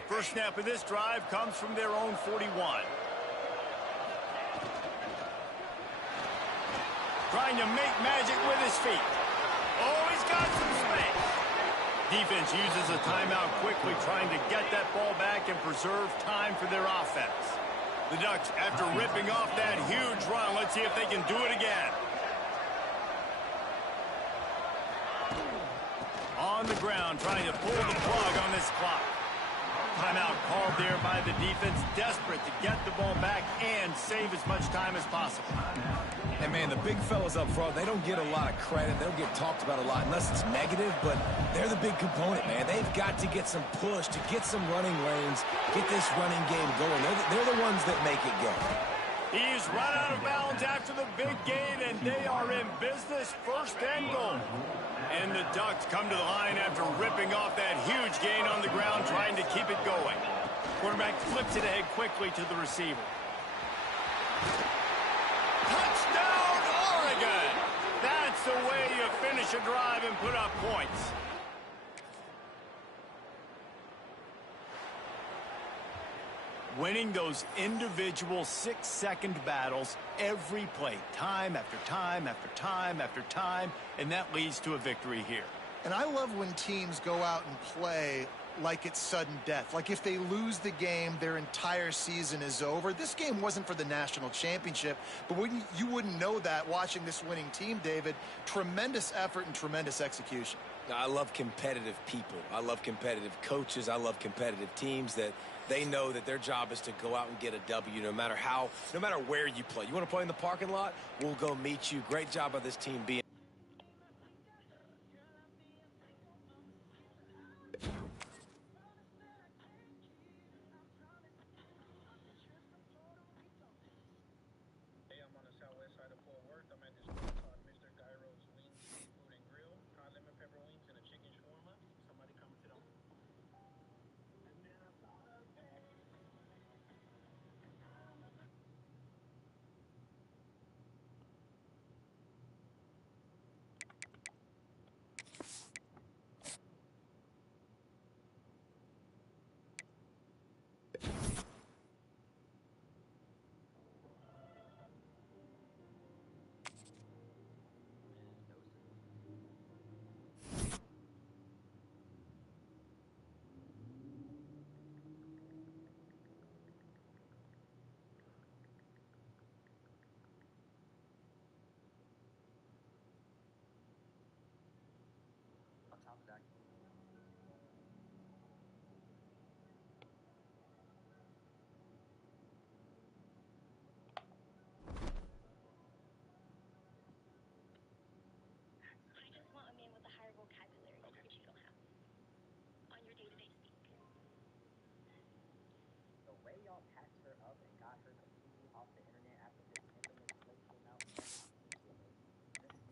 First snap of this drive comes from their own 41. Trying to make magic with his feet. Oh, he's got some space. Defense uses a timeout quickly, trying to get that ball back and preserve time for their offense. The Ducks, after ripping off that huge run, let's see if they can do it again. On the ground, trying to pull the plug on this clock. Timeout called there by the defense, desperate to get the ball back and save as much time as possible. And, man, the big fellas up front, they don't get a lot of credit. They don't get talked about a lot unless it's negative, but they're the big component, man. They've got to get some push, to get some running lanes, get this running game going. They're the ones that make it go. He's run out of bounds after the big gain, and they are in business, first and goal. And the Ducks come to the line after ripping off that huge gain on the ground, trying to keep it going. Quarterback flips it ahead quickly to the receiver. Touchdown, Oregon! That's the way you finish a drive and put up points. Winning those individual 6-second battles every play, time after time after time after time, and that leads to a victory here. And I love when teams go out and play like it's sudden death. Like if they lose the game, their entire season is over. This game wasn't for the national championship, but you wouldn't know that watching this winning team, David. Tremendous effort and tremendous execution. I love competitive people. I love competitive coaches. I love competitive teams that They know that their job is to go out and get a W no matter where you play. You want to play in the parking lot? We'll go meet you. Great job by this team being. Hey, I'm on the southwest side of Fort Worth. I'm at this place called Mr. Gyro's Wings, Seafood and Grill. Hot lemon pepper wings and a chicken shawarma. Somebody come to them. On top of that, I just want a man with a higher vocabulary, which you don't have on your day-to-day speak. the way y'all packed her up and got her completely off the internet after this infamous clip came out never ceases to amaze me.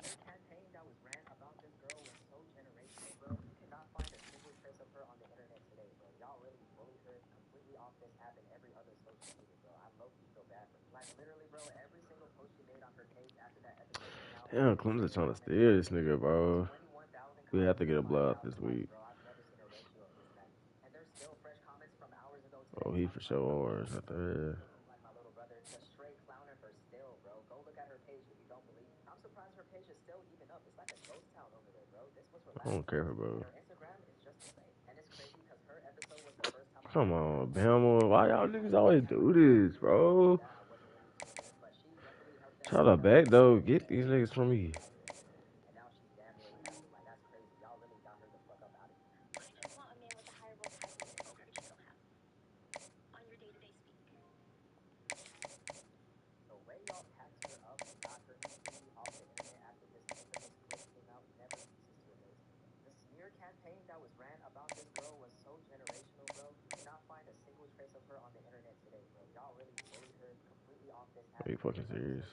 The smear campaign that was ran about this girl was so generational, bro. You cannot find a single trace of her on the internet today, bro. Y'all really bullied her completely off this app and every other social media, bro. I low-key feel bad for her. Like, literally, bro, every single post she made on her page after that episode came out. Damn, Clemson trying to steal this nigga, bro. 21,000 We have to get a blowout 5,000 this likes, week. bro. I've never seen a ratio of this magnitude. And there's still fresh comments from hours ago today. Oh, he for sure ours right there. Like my little brother, just straight clowning her still, bro. Go look at her page if you don't believe me. I'm surprised her page is still even up. It's like a ghost town over there, bro. This was her I last don't care, post, bro. and her Instagram is just the same. And it's crazy because her episode was the first time I Come ever heard on, of the Bama. Why y'all niggas always do this, bro? that. I wasn't really tuned in, but she definitely helped them Try to propel back the show though. into Get these everyone's niggas from me. and now she's damn near canceled. Like that's crazy. Y'all really got her the fuck up out of here. I just want a man with a higher vocabulary, which you don't have on your day-to-day speak. The way y'all packed her up and got her completely off the internet after this infamous clip came out never ceases to amaze me, bro. The smear campaign that was ran about this girl was so generational, bro. You cannot find a single trace of her on the internet today, bro. Y'all really bullied her completely off this app. Are you fucking serious?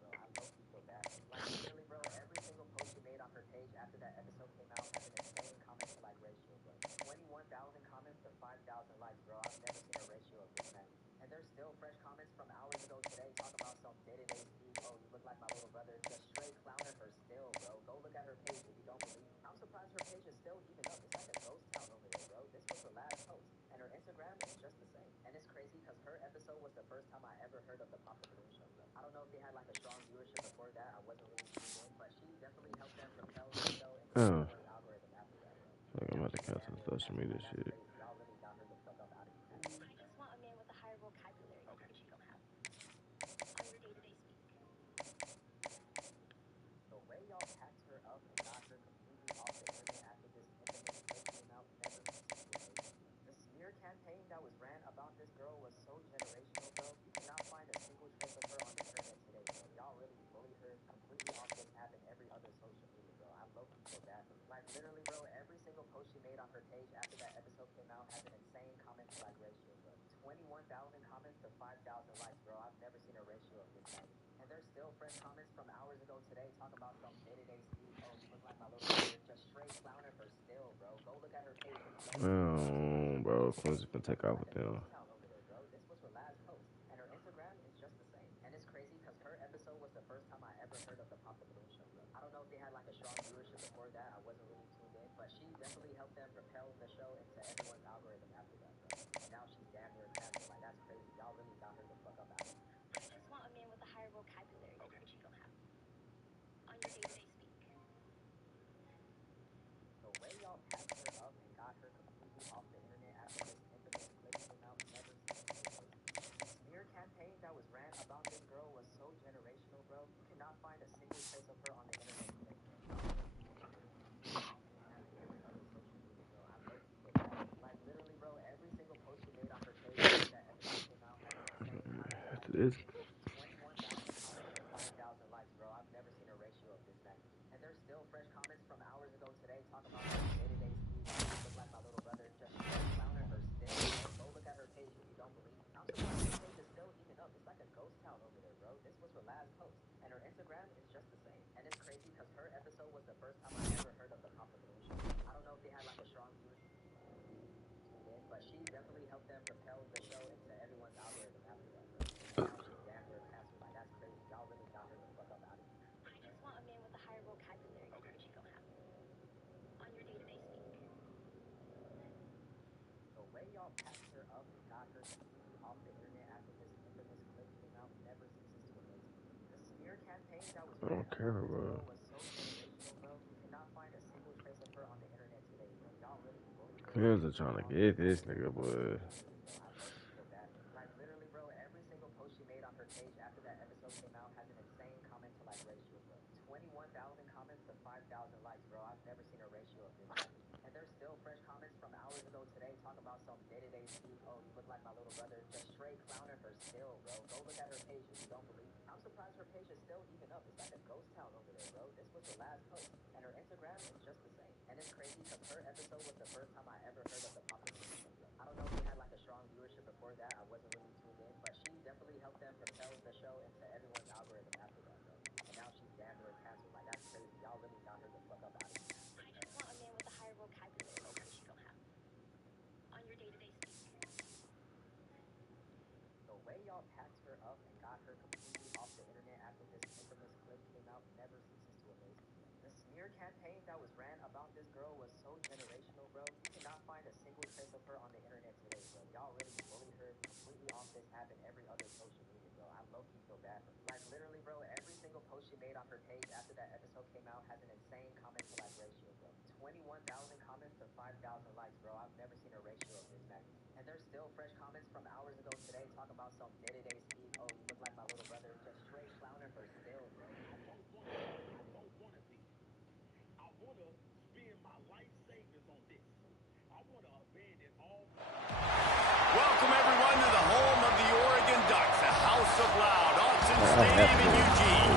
Bro, I low-key feel bad for her. Like, literally, bro, every single post she made on her page after that episode came out has an insane comment to like ratio, bro. 21,000 comments to 5,000 likes, bro. I've never seen a ratio of this magnitude. And there's still fresh comments from hours ago today talking about some day-to-day speak. Oh, you look like my little brother. Just straight clowning her still, bro. Go look at her page if you don't believe me. I'm surprised her page is still even up. It's like a ghost town over there, bro. This was her last post. And her Instagram is just the same. And it's crazy because her episode was the first time I ever heard of the Pop the Balloon show, bro. I don't know if they had like a strong viewership before that. I wasn't really tuned in, but she definitely helped them propel the show into Oh, everyone's algorithm after that, bro. like I'm about to cancel the social media That's shit. crazy. Y'all really got her the fuck up out of here. I just want a man with a higher vocabulary, which you don't have on your day-to-day speak. The way y'all packed her up and got her completely off the internet after this infamous clip came out never ceases to amaze me, bro. The smear campaign that was ran about this girl was so generational, bro. You cannot find a single trace of her on the internet today, bro. Y'all really bullied her completely off this app and every other social media, bro. I low-key feel bad for her. Like, literally, bro, every single post she made on her page after that episode came out has an insane comment to like ratio, bro. 21,000 comments to 5,000 likes, bro. I've never seen a ratio of this magnitude. And there's still fresh comments from hours ago today talking about some day-to-day speak. Oh, you look like my little brother. Just straight clowning her still, bro. Go look at her page if you don't believe. Bro, Clemson can take off with them. Town over there, bro. This was her last post, and her Instagram is just the same. And it's crazy because her episode was the first time I ever heard of the Pop the Balloon show, bro. I don't know if they had like a strong viewership before that. I wasn't really tuned in, but she definitely helped them propel the show into everyone's algorithm after that, bro. And now she's damn near canceled. Like that's crazy. Y'all really got her the fuck up out of here. I just want a man with a higher vocabulary, which you don't have on your day-to-day speak. The way y'all packed her up and got her completely off the internet after this infamous clip came out never ceases to amaze me. The smear campaign that was ran about this girl was so generational, bro. You cannot find a single trace of her on the internet today, bro. Every other social media, bro. I low-key feel bad. Like, This. 21,000 comments to 5,000 likes, bro. I've never seen a ratio of this magnitude. And there's still fresh comments from hours ago today talking about her day-to-day speed. She look like my little brother, just clowning her still. Go look at her page if you don't believe me. I'm surprised her page is still even up. It's like a ghost town over there, bro. This was her last post. And her Instagram is just the same. And it's crazy because her episode was the first time I ever heard of the competition. I don't know if they had like a strong viewer tuned in, but she definitely helped them propel the show into everyone's algorithm after that, bro. And now she's damn near canceled. Like, that's crazy. Y'all really got her the fuck up out of here. I just want a man with a higher vocabulary, which you don't have on your day-to-day speak. The way y'all packed her up and got her completely off the internet after this infamous clip came out never ceases to amaze me. The smear campaign that was I don't care, bro. was so generational, bro. You cannot find a single trace of her on the internet today, bro. Y'all really bullied her. Fans are trying to get this nigga, boy. Like, literally, bro, every single post she made on her page after that episode came out has an insane comment to like ratio, bro. 21,000 comments to 5,000 likes, bro. I've never seen a ratio of this magnitude. And there's still fresh comments from hours ago today talking about some day-to-day speak. Oh, you look like my little brother. Just straight clowning her still, bro. Go look at her page if you don't believe me. I'm surprised her page is still even up. It's like a ghost town over there, bro. This was her last post. And her Instagram is just the same. And it's crazy because her episode was the first time I ever heard of the competition. I don't know if they had like a strong viewership before that. I wasn't really tuned in, but she definitely helped them propel the show into everyone's algorithm after that, bro. And now she's damn near canceled. Like, that's crazy. Y'all really got her the fuck up out of here. I just want a man with a higher vocabulary, which you don't have on your day-to-day speak. The way y'all packed her up and got her completely off the internet after this infamous clip came out never ceases to amaze me. The smear campaign that was ran about this girl was so generational, bro. You cannot find a single trace of her on the internet today, bro. Y'all really bullied her completely off this app and every other social media, bro. I low-key feel bad for her. Like, literally, bro, every single post she made on her page after that episode came out has an insane comment to like ratio, bro. 21,000 comments to 5,000 likes, bro. I've never seen a ratio of this magnitude. And there's still fresh comments from hours ago today talking about some day-to-day speak. Oh, you look like my little brother. Just straight clowning her still, bro. I don't want to be. I want to spend my life savings on this. I want to abandon all. Welcome, everyone, to the home of the Oregon Ducks, the House of Loud, Autzen Stadium in Eugene.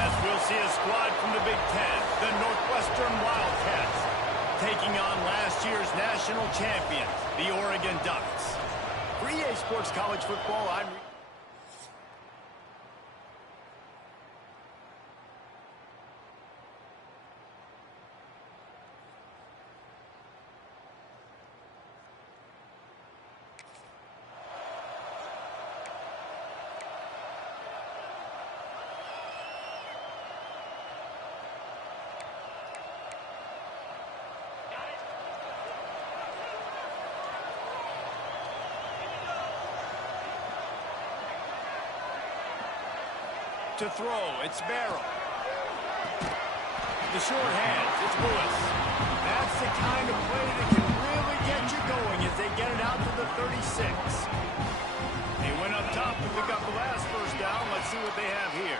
As we'll see a squad from the Big Ten, the Northwestern Wildcats, taking on last year's national champions, the Oregon Ducks. For EA Sports College Football, I'm... To throw, it's Barrow. The short hands, it's Lewis. That's the kind of play that can really get you going as they get it out to the 36. He went up top to pick up the last first down. Let's see what they have here.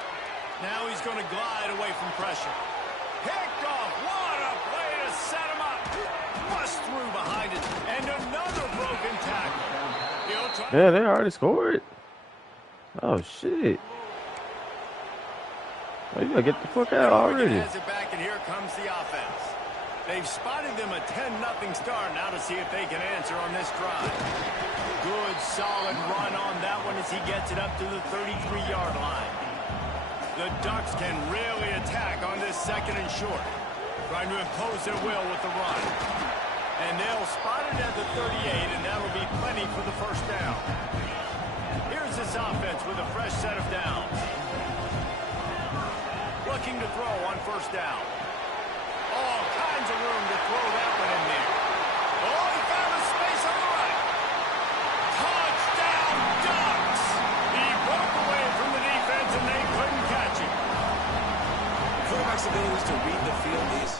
Now he's going to glide away from pressure. Picked off. What a play to set him up. Bust through behind it. And another broken tackle. Yeah, they already scored. Oh, shit. Oh, you gotta get the fuck out already. Has it back, and here comes the offense. They've spotted them a 10-0 start. Now to see if they can answer on this drive. Good, solid run on that one as he gets it up to the 33-yard line. The Ducks can really attack on this second and short, trying to impose their will with the run. And they'll spot it at the 38, and that'll be plenty for the first down. Here's this offense with a fresh set of downs. Looking to throw on first down. All kinds of room to throw that one in there. Oh, he found a space on the right. Touchdown, Ducks! He broke away from the defense, and they couldn't catch him. Quarterback's abilities to read the field is...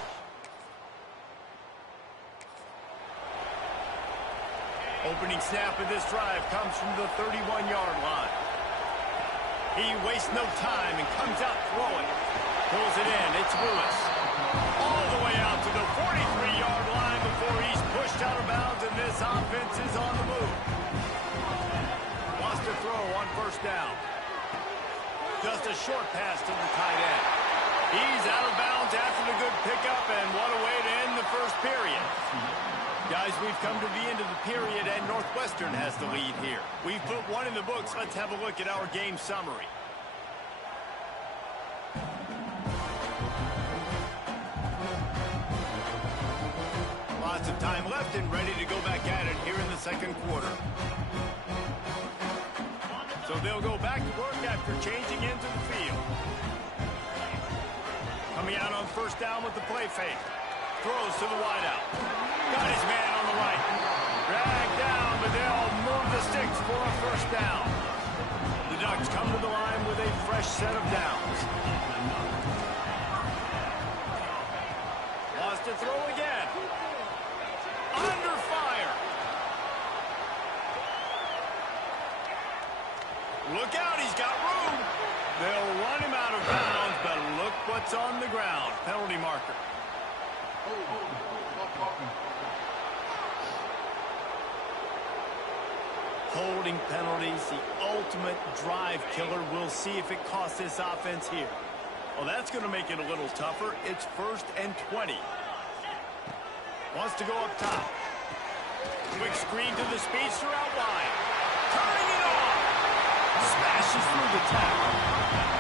Opening snap of this drive comes from the 31-yard line. He wastes no time and comes out throwing. Pulls it in. It's Lewis. All the way out to the 43-yard line before he's pushed out of bounds, and this offense is on the move. Wants to throw on first first down. Just a short pass to the tight end. He's out of bounds after the good pickup, and what a way to end the first period. Guys, we've come to the end of the period, and Northwestern has the lead here. We've put one in the books. Let's have a look at our game summary. Lots of time left and ready to go back at it here in the second quarter. So they'll go back to work after changing into the field. Coming out on first down with the play fake. Throws to the wideout. Got his man on the right. Dragged down, but they'll move the sticks for a first down. The Ducks come to the line with a fresh set of downs. Lost to throw again. Under fire. Look out, he's got room. They'll run him out of bounds, but look what's on the ground. Penalty marker. Holding penalties, the ultimate drive killer. We'll see if it costs this offense here. Well, that's going to make it a little tougher. It's 1st and 20. Wants to go up top. Quick screen to the speedster out wide. Turning it off. Smashes through the tackle.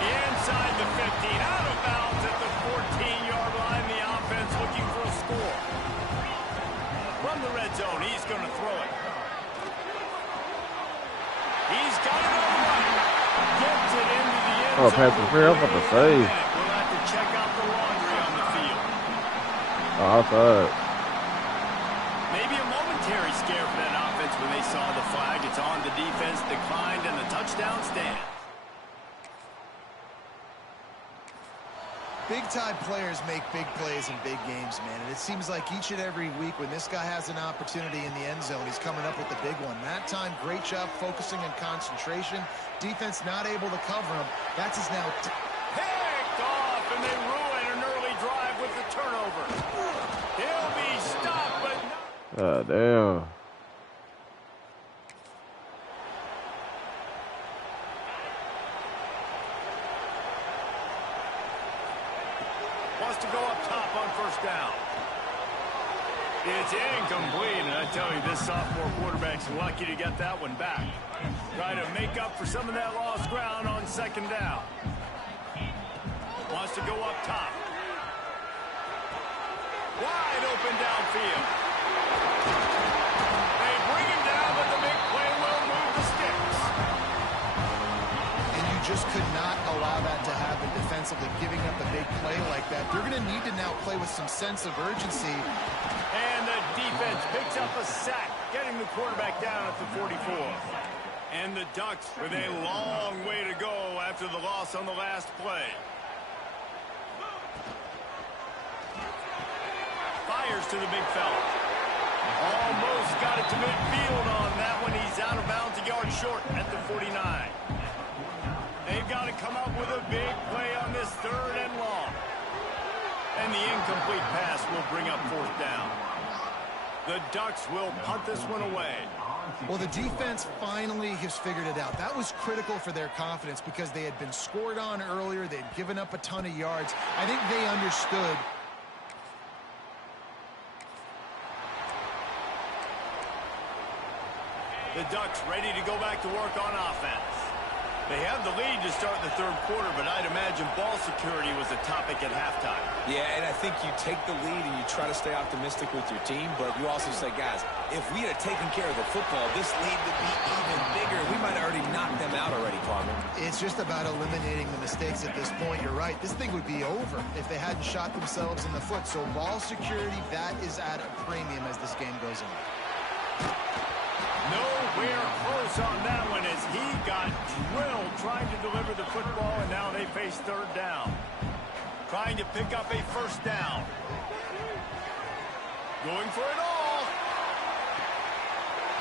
Inside the 15. Out of bounds at the 14-yard line. The offense looking for a score. From the red zone, he's going to throw it. He's got it on the run. Gets it into the end zone. Oh, pass interference. I'm about to say. We'll have to check out the laundry on the field. Outside. Maybe a momentary scare for that offense when they saw the flag. It's on. The defense declined, and the touchdown stands. Big-time players make big plays in big games, man. And it seems like each and every week when this guy has an opportunity in the end zone, he's coming up with the big one. That time, great job focusing on concentration. Defense not able to cover him. That's his now. Picked off, and they ruin an early drive with the turnover. He'll be stopped, but not. Damn. Wants to go up top on first down. It's incomplete, and I tell you, this sophomore quarterback's lucky to get that one back. Try to make up for some of that lost ground on second down. Wants to go up top. Wide open downfield. They bring him down, but the big play will move the sticks. And you just could not allow that to happen defensively, giving up a big play like that. They're going to need to now play with some sense of urgency. And the defense picks up a sack, getting the quarterback down at the 44. And the Ducks with a long way to go after the loss on the last play. Fires to the big fella. Almost got it to midfield on that one. He's out of bounds, a yard short at the 49. They've got to come up with a big play on this 3rd and long. And the incomplete pass will bring up 4th down. The Ducks will punt this one away. Well, the defense finally has figured it out. That was critical for their confidence because they had been scored on earlier. They'd given up a ton of yards. I think they understood. The Ducks ready to go back to work on offense. They have the lead to start the 3rd quarter, but I'd imagine ball security was a topic at halftime. Yeah, and I think you take the lead and you try to stay optimistic with your team, but you also say, guys, if we had taken care of the football, this lead would be even bigger. We might have already knocked them out already, Carmen. It's just about eliminating the mistakes at this point. You're right. This thing would be over if they hadn't shot themselves in the foot. So ball security, that is at a premium as this game goes on. Nowhere close on that one as he got drilled trying to deliver the football, and now they face 3rd down. Trying to pick up a 1st down. Going for it all.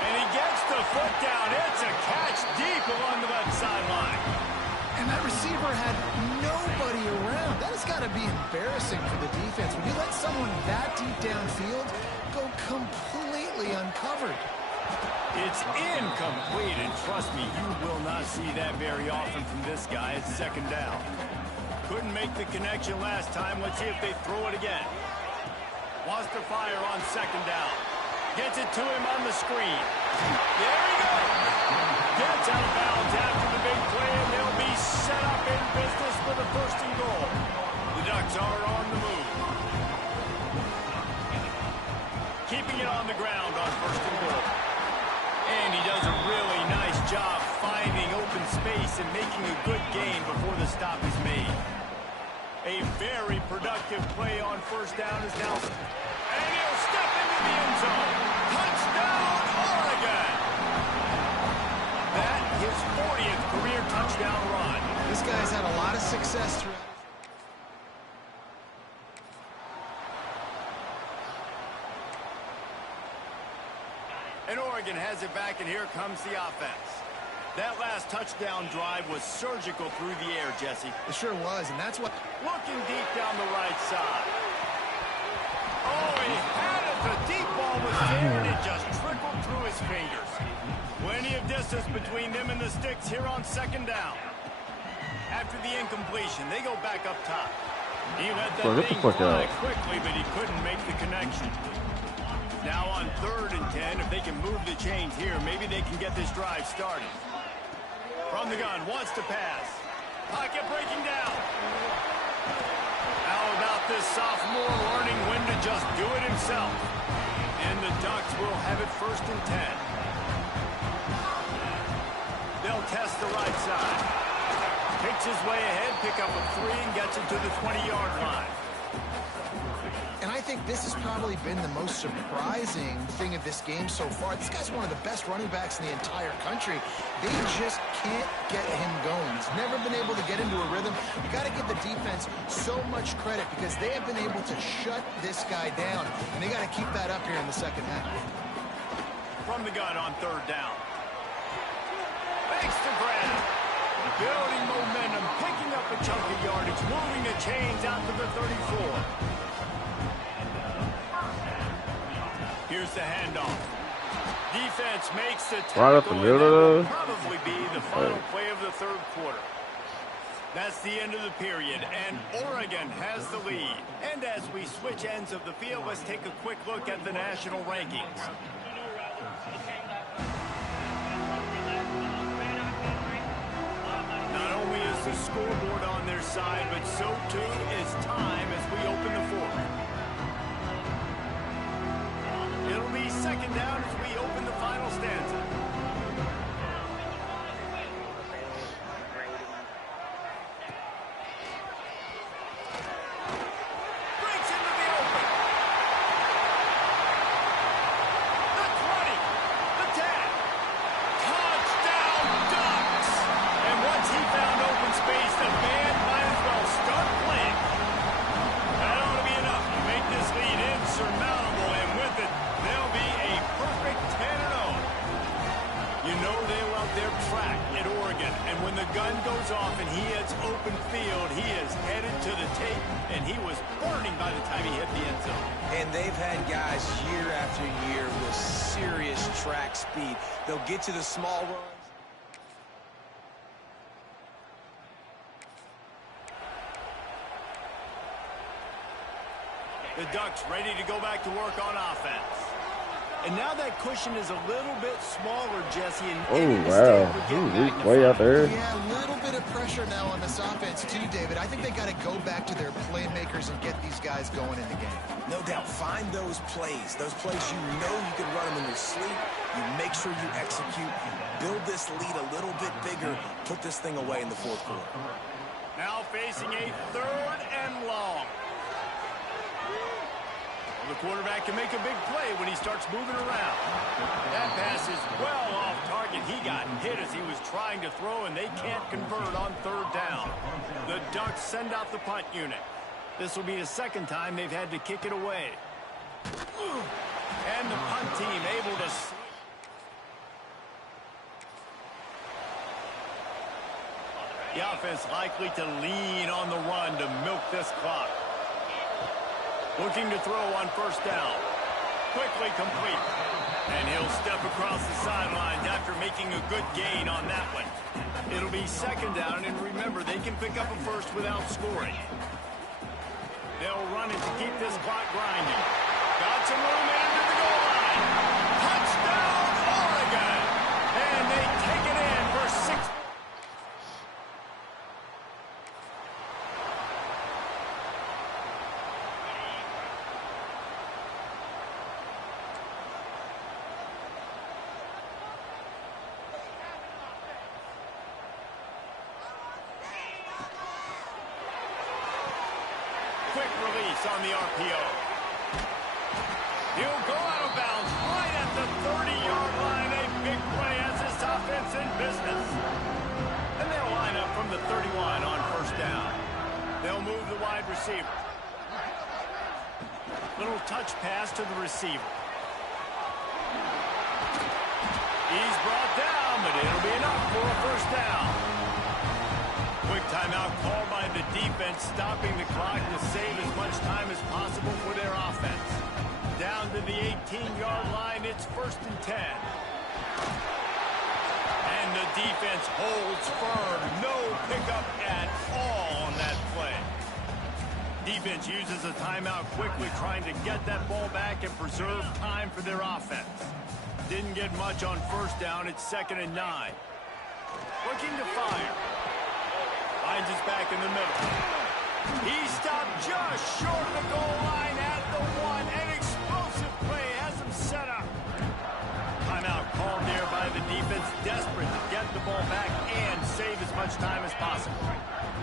And he gets the foot down. It's a catch deep along the left sideline. And that receiver had nobody around. That has got to be embarrassing for the defense. When you let someone that deep downfield go completely uncovered. It's incomplete, and trust me, you will not see that very often from this guy. It's second down. Couldn't make the connection last time. Let's see if they throw it again. Wants to fire on second down. Gets it to him on the screen. There he goes. Gets out of bounds after the big play, and they'll be set up in business for the first and goal. The Ducks are on the move. Keeping it on the ground on first and goal. And he does a really nice job finding open space and making a good gain before the stop is made. A very productive play on first down is now. And he'll step into the end zone. Touchdown, Oregon! That his 40th career touchdown run. This guy's had a lot of success throughout. And Oregon has it back, and here comes the offense. That last touchdown drive was surgical through the air, Jesse. It sure was, and that's what... Looking deep down the right side. Oh, he had it. The deep ball was there, and it just trickled through his fingers. Plenty of distance between them and the sticks here on second down. After the incompletion, they go back up top. He let that thing fly quickly, but he couldn't make the connection. Now on 3rd and 10, if they can move the chains here, maybe they can get this drive started. From the gun, wants to pass. Pocket breaking down. How about this sophomore learning when to just do it himself? And the Ducks will have it 1st and 10. They'll test the right side. Picks his way ahead, pick up a 3, and gets it to the 20-yard line. And I think this has probably been the most surprising thing of this game so far. This guy's one of the best running backs in the entire country. They just can't get him going. He's never been able to get into a rhythm. You got to give the defense so much credit because they have been able to shut this guy down. And they got to keep that up here in the second half. From the gun on 3rd down. Thanks to Brad. Building momentum, picking up a chunk of yardage, moving the chains out to the 34. Here's the handoff. Defense makes the tackle, and that will probably be the final play of the 3rd quarter. That's the end of the period, and Oregon has the lead. And as we switch ends of the field, let's take a quick look at the national rankings. Not only is the scoreboard on their side, but so too is time as we open the 4th. It'll be second down as we open the final stanza. Breaks into the open. The 20. The 10. Touchdown, Ducks. And once he found open space, the band might as well start playing. That ought to be enough to make this lead insurmountable, and with it, they'll be a perfect 10-0. You know they love their track at Oregon, and when the gun goes off and he hits open field, he is headed to the tape, and he was burning by the time he hit the end zone. And they've had guys year after year with serious track speed. They'll get to the small runs. The Ducks ready to go back to work on offense. And now that cushion is a little bit smaller, Jesse. And wow. He's way out there. Yeah, a little bit of pressure now on this offense too, David. I think they got to go back to their playmakers and get these guys going in the game. No doubt. Find those plays you know you can run them in your sleep. You make sure you execute. Build this lead a little bit bigger. Put this thing away in the 4th quarter. Now facing a 3rd and long. The quarterback can make a big play when he starts moving around. That pass is well off target. He got hit as he was trying to throw, and they can't convert on 3rd down. The Ducks send out the punt unit. This will be the 2nd time they've had to kick it away. And the punt team able to... The offense likely to lean on the run to milk this clock. Looking to throw on 1st down. Quickly complete. And he'll step across the sidelines after making a good gain on that one. It'll be second down, and remember, they can pick up a first without scoring. They'll run it to keep this clock grinding. Got some room into the goal line. Touchdown, Oregon! And they take it in for 6. Quick release on the RPO. He'll go out of bounds right at the 30-yard line. A big play as this offense in business. And they'll line up from the 31 on first down. They'll move the wide receiver. Little touch pass to the receiver. He's brought down, but it'll be enough for a first down. Quick timeout called by the defense, stopping the clock to save as much time as possible for their offense. Down to the 18-yard line, it's 1st and 10. And the defense holds firm. No pickup at all on that play. Defense uses a timeout quickly, trying to get that ball back and preserve time for their offense. Didn't get much on first down. It's 2nd and 9. Looking to fire. Finds his back in the middle. He stopped just short of the goal line at the 1. An explosive play has him set up. Timeout called there by the defense, desperate to get the ball back and save as much time as possible.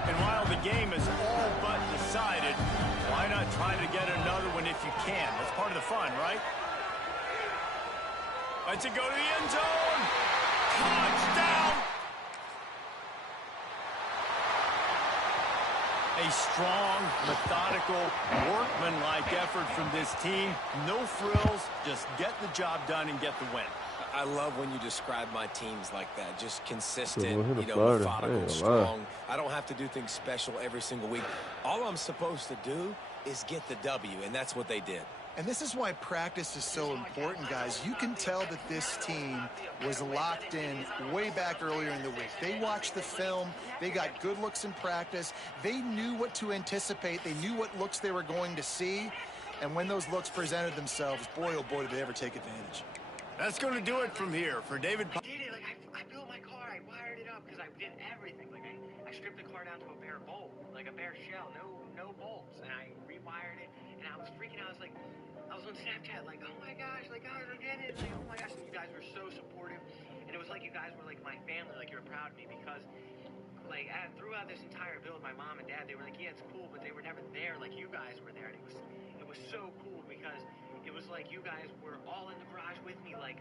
And while the game is all but decided, why not try to get another one if you can? That's part of the fun, right? Let's it go to the end zone. Touchdown! A strong, methodical, workman-like effort from this team. No frills, just get the job done and get the win. I love when you describe my teams like that. Just consistent, you know, methodical, strong. I don't have to do things special every single week. All I'm supposed to do is get the W, and that's what they did. And this is why practice is so important, guys. You can tell that this team was locked in way back earlier in the week. They watched the film. They got good looks in practice. They knew what to anticipate. They knew what looks they were going to see. And when those looks presented themselves, boy, oh boy, did they ever take advantage. That's going to do it from here for David. I did it. Like, I built my car. I wired it up because I did everything. Like, I stripped the car down to a bare bolt, like a bare shell, no bolts. And I rewired it, and I was freaking out. I was on Snapchat, like, oh my gosh, like, guys, I get it. Like, oh my gosh, and you guys were so supportive. And it was like you guys were like my family, like you were proud of me because, like, throughout this entire build, my mom and dad, they were like, yeah, it's cool, but they were never there like you guys were there. And it was so cool because it was like you guys were all in the garage with me, like,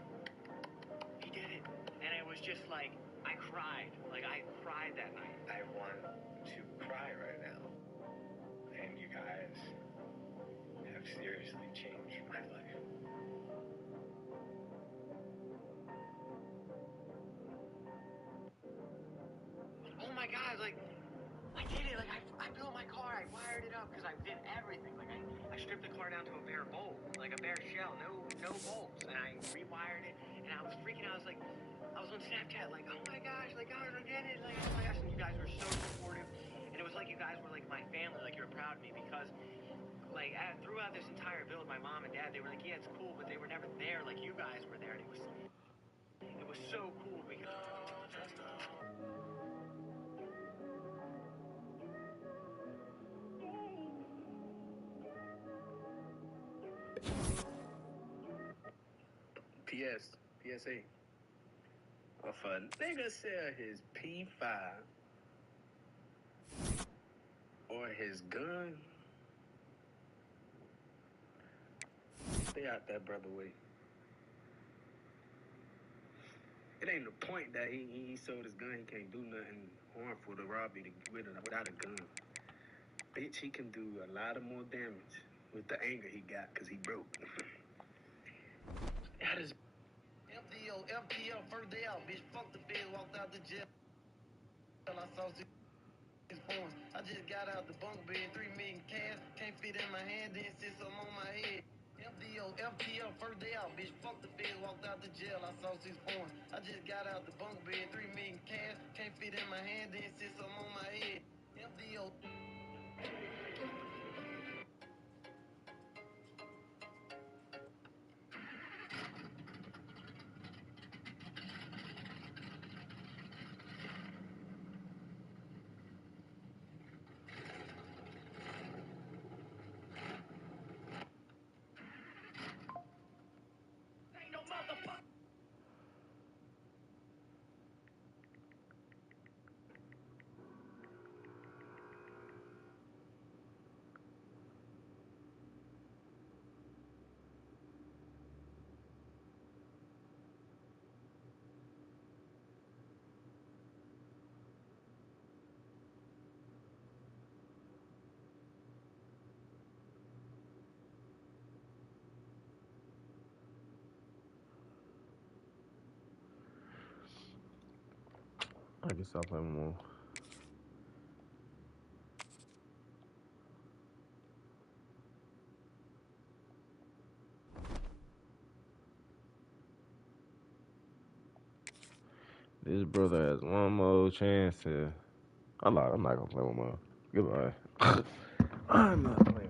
he did it. And it was just like, I cried. Like, I cried that night. I want to cry right now. And you guys have seriously changed my life. Oh my God, like, I did it. Like, I built my car. I wired it up because I did everything. Like, I stripped the car down to a bare bolt, like a bare shell, no bolts. And I rewired it, and I was freaking out. I was on Snapchat, like, oh my gosh, like, guys, I get it. Like, oh my gosh, and you guys were so supportive. And it was like you guys were like my family, like you were proud of me because, like, throughout this entire build, my mom and dad, they were like, yeah, it's cool, but they were never there like you guys were there. And it was so cool because... PSA. If a nigga sell his P5 or his gun, stay out that brother way. It ain't the point that he sold his gun, he can't do nothing harmful to rob you without a gun. Bitch, he can do a lot of more damage with the anger he got because he broke. That is FTL, first day out, bitch. Fuck the bed, walked out the jail. I saw his phones. I just got out the bunk bed, 3 million cash, can't fit in my hand, then sit some on my head. FTL, first day out, bitch. Fuck the feds, walked out the jail. I saw 6 points. I just got out the bunk bed, 3 million cash. Can't fit in my hand, then sit some on my head. FTL. I guess I'll play more. This brother has one more chance to. I'm not gonna play one more. Goodbye. I'm not playing.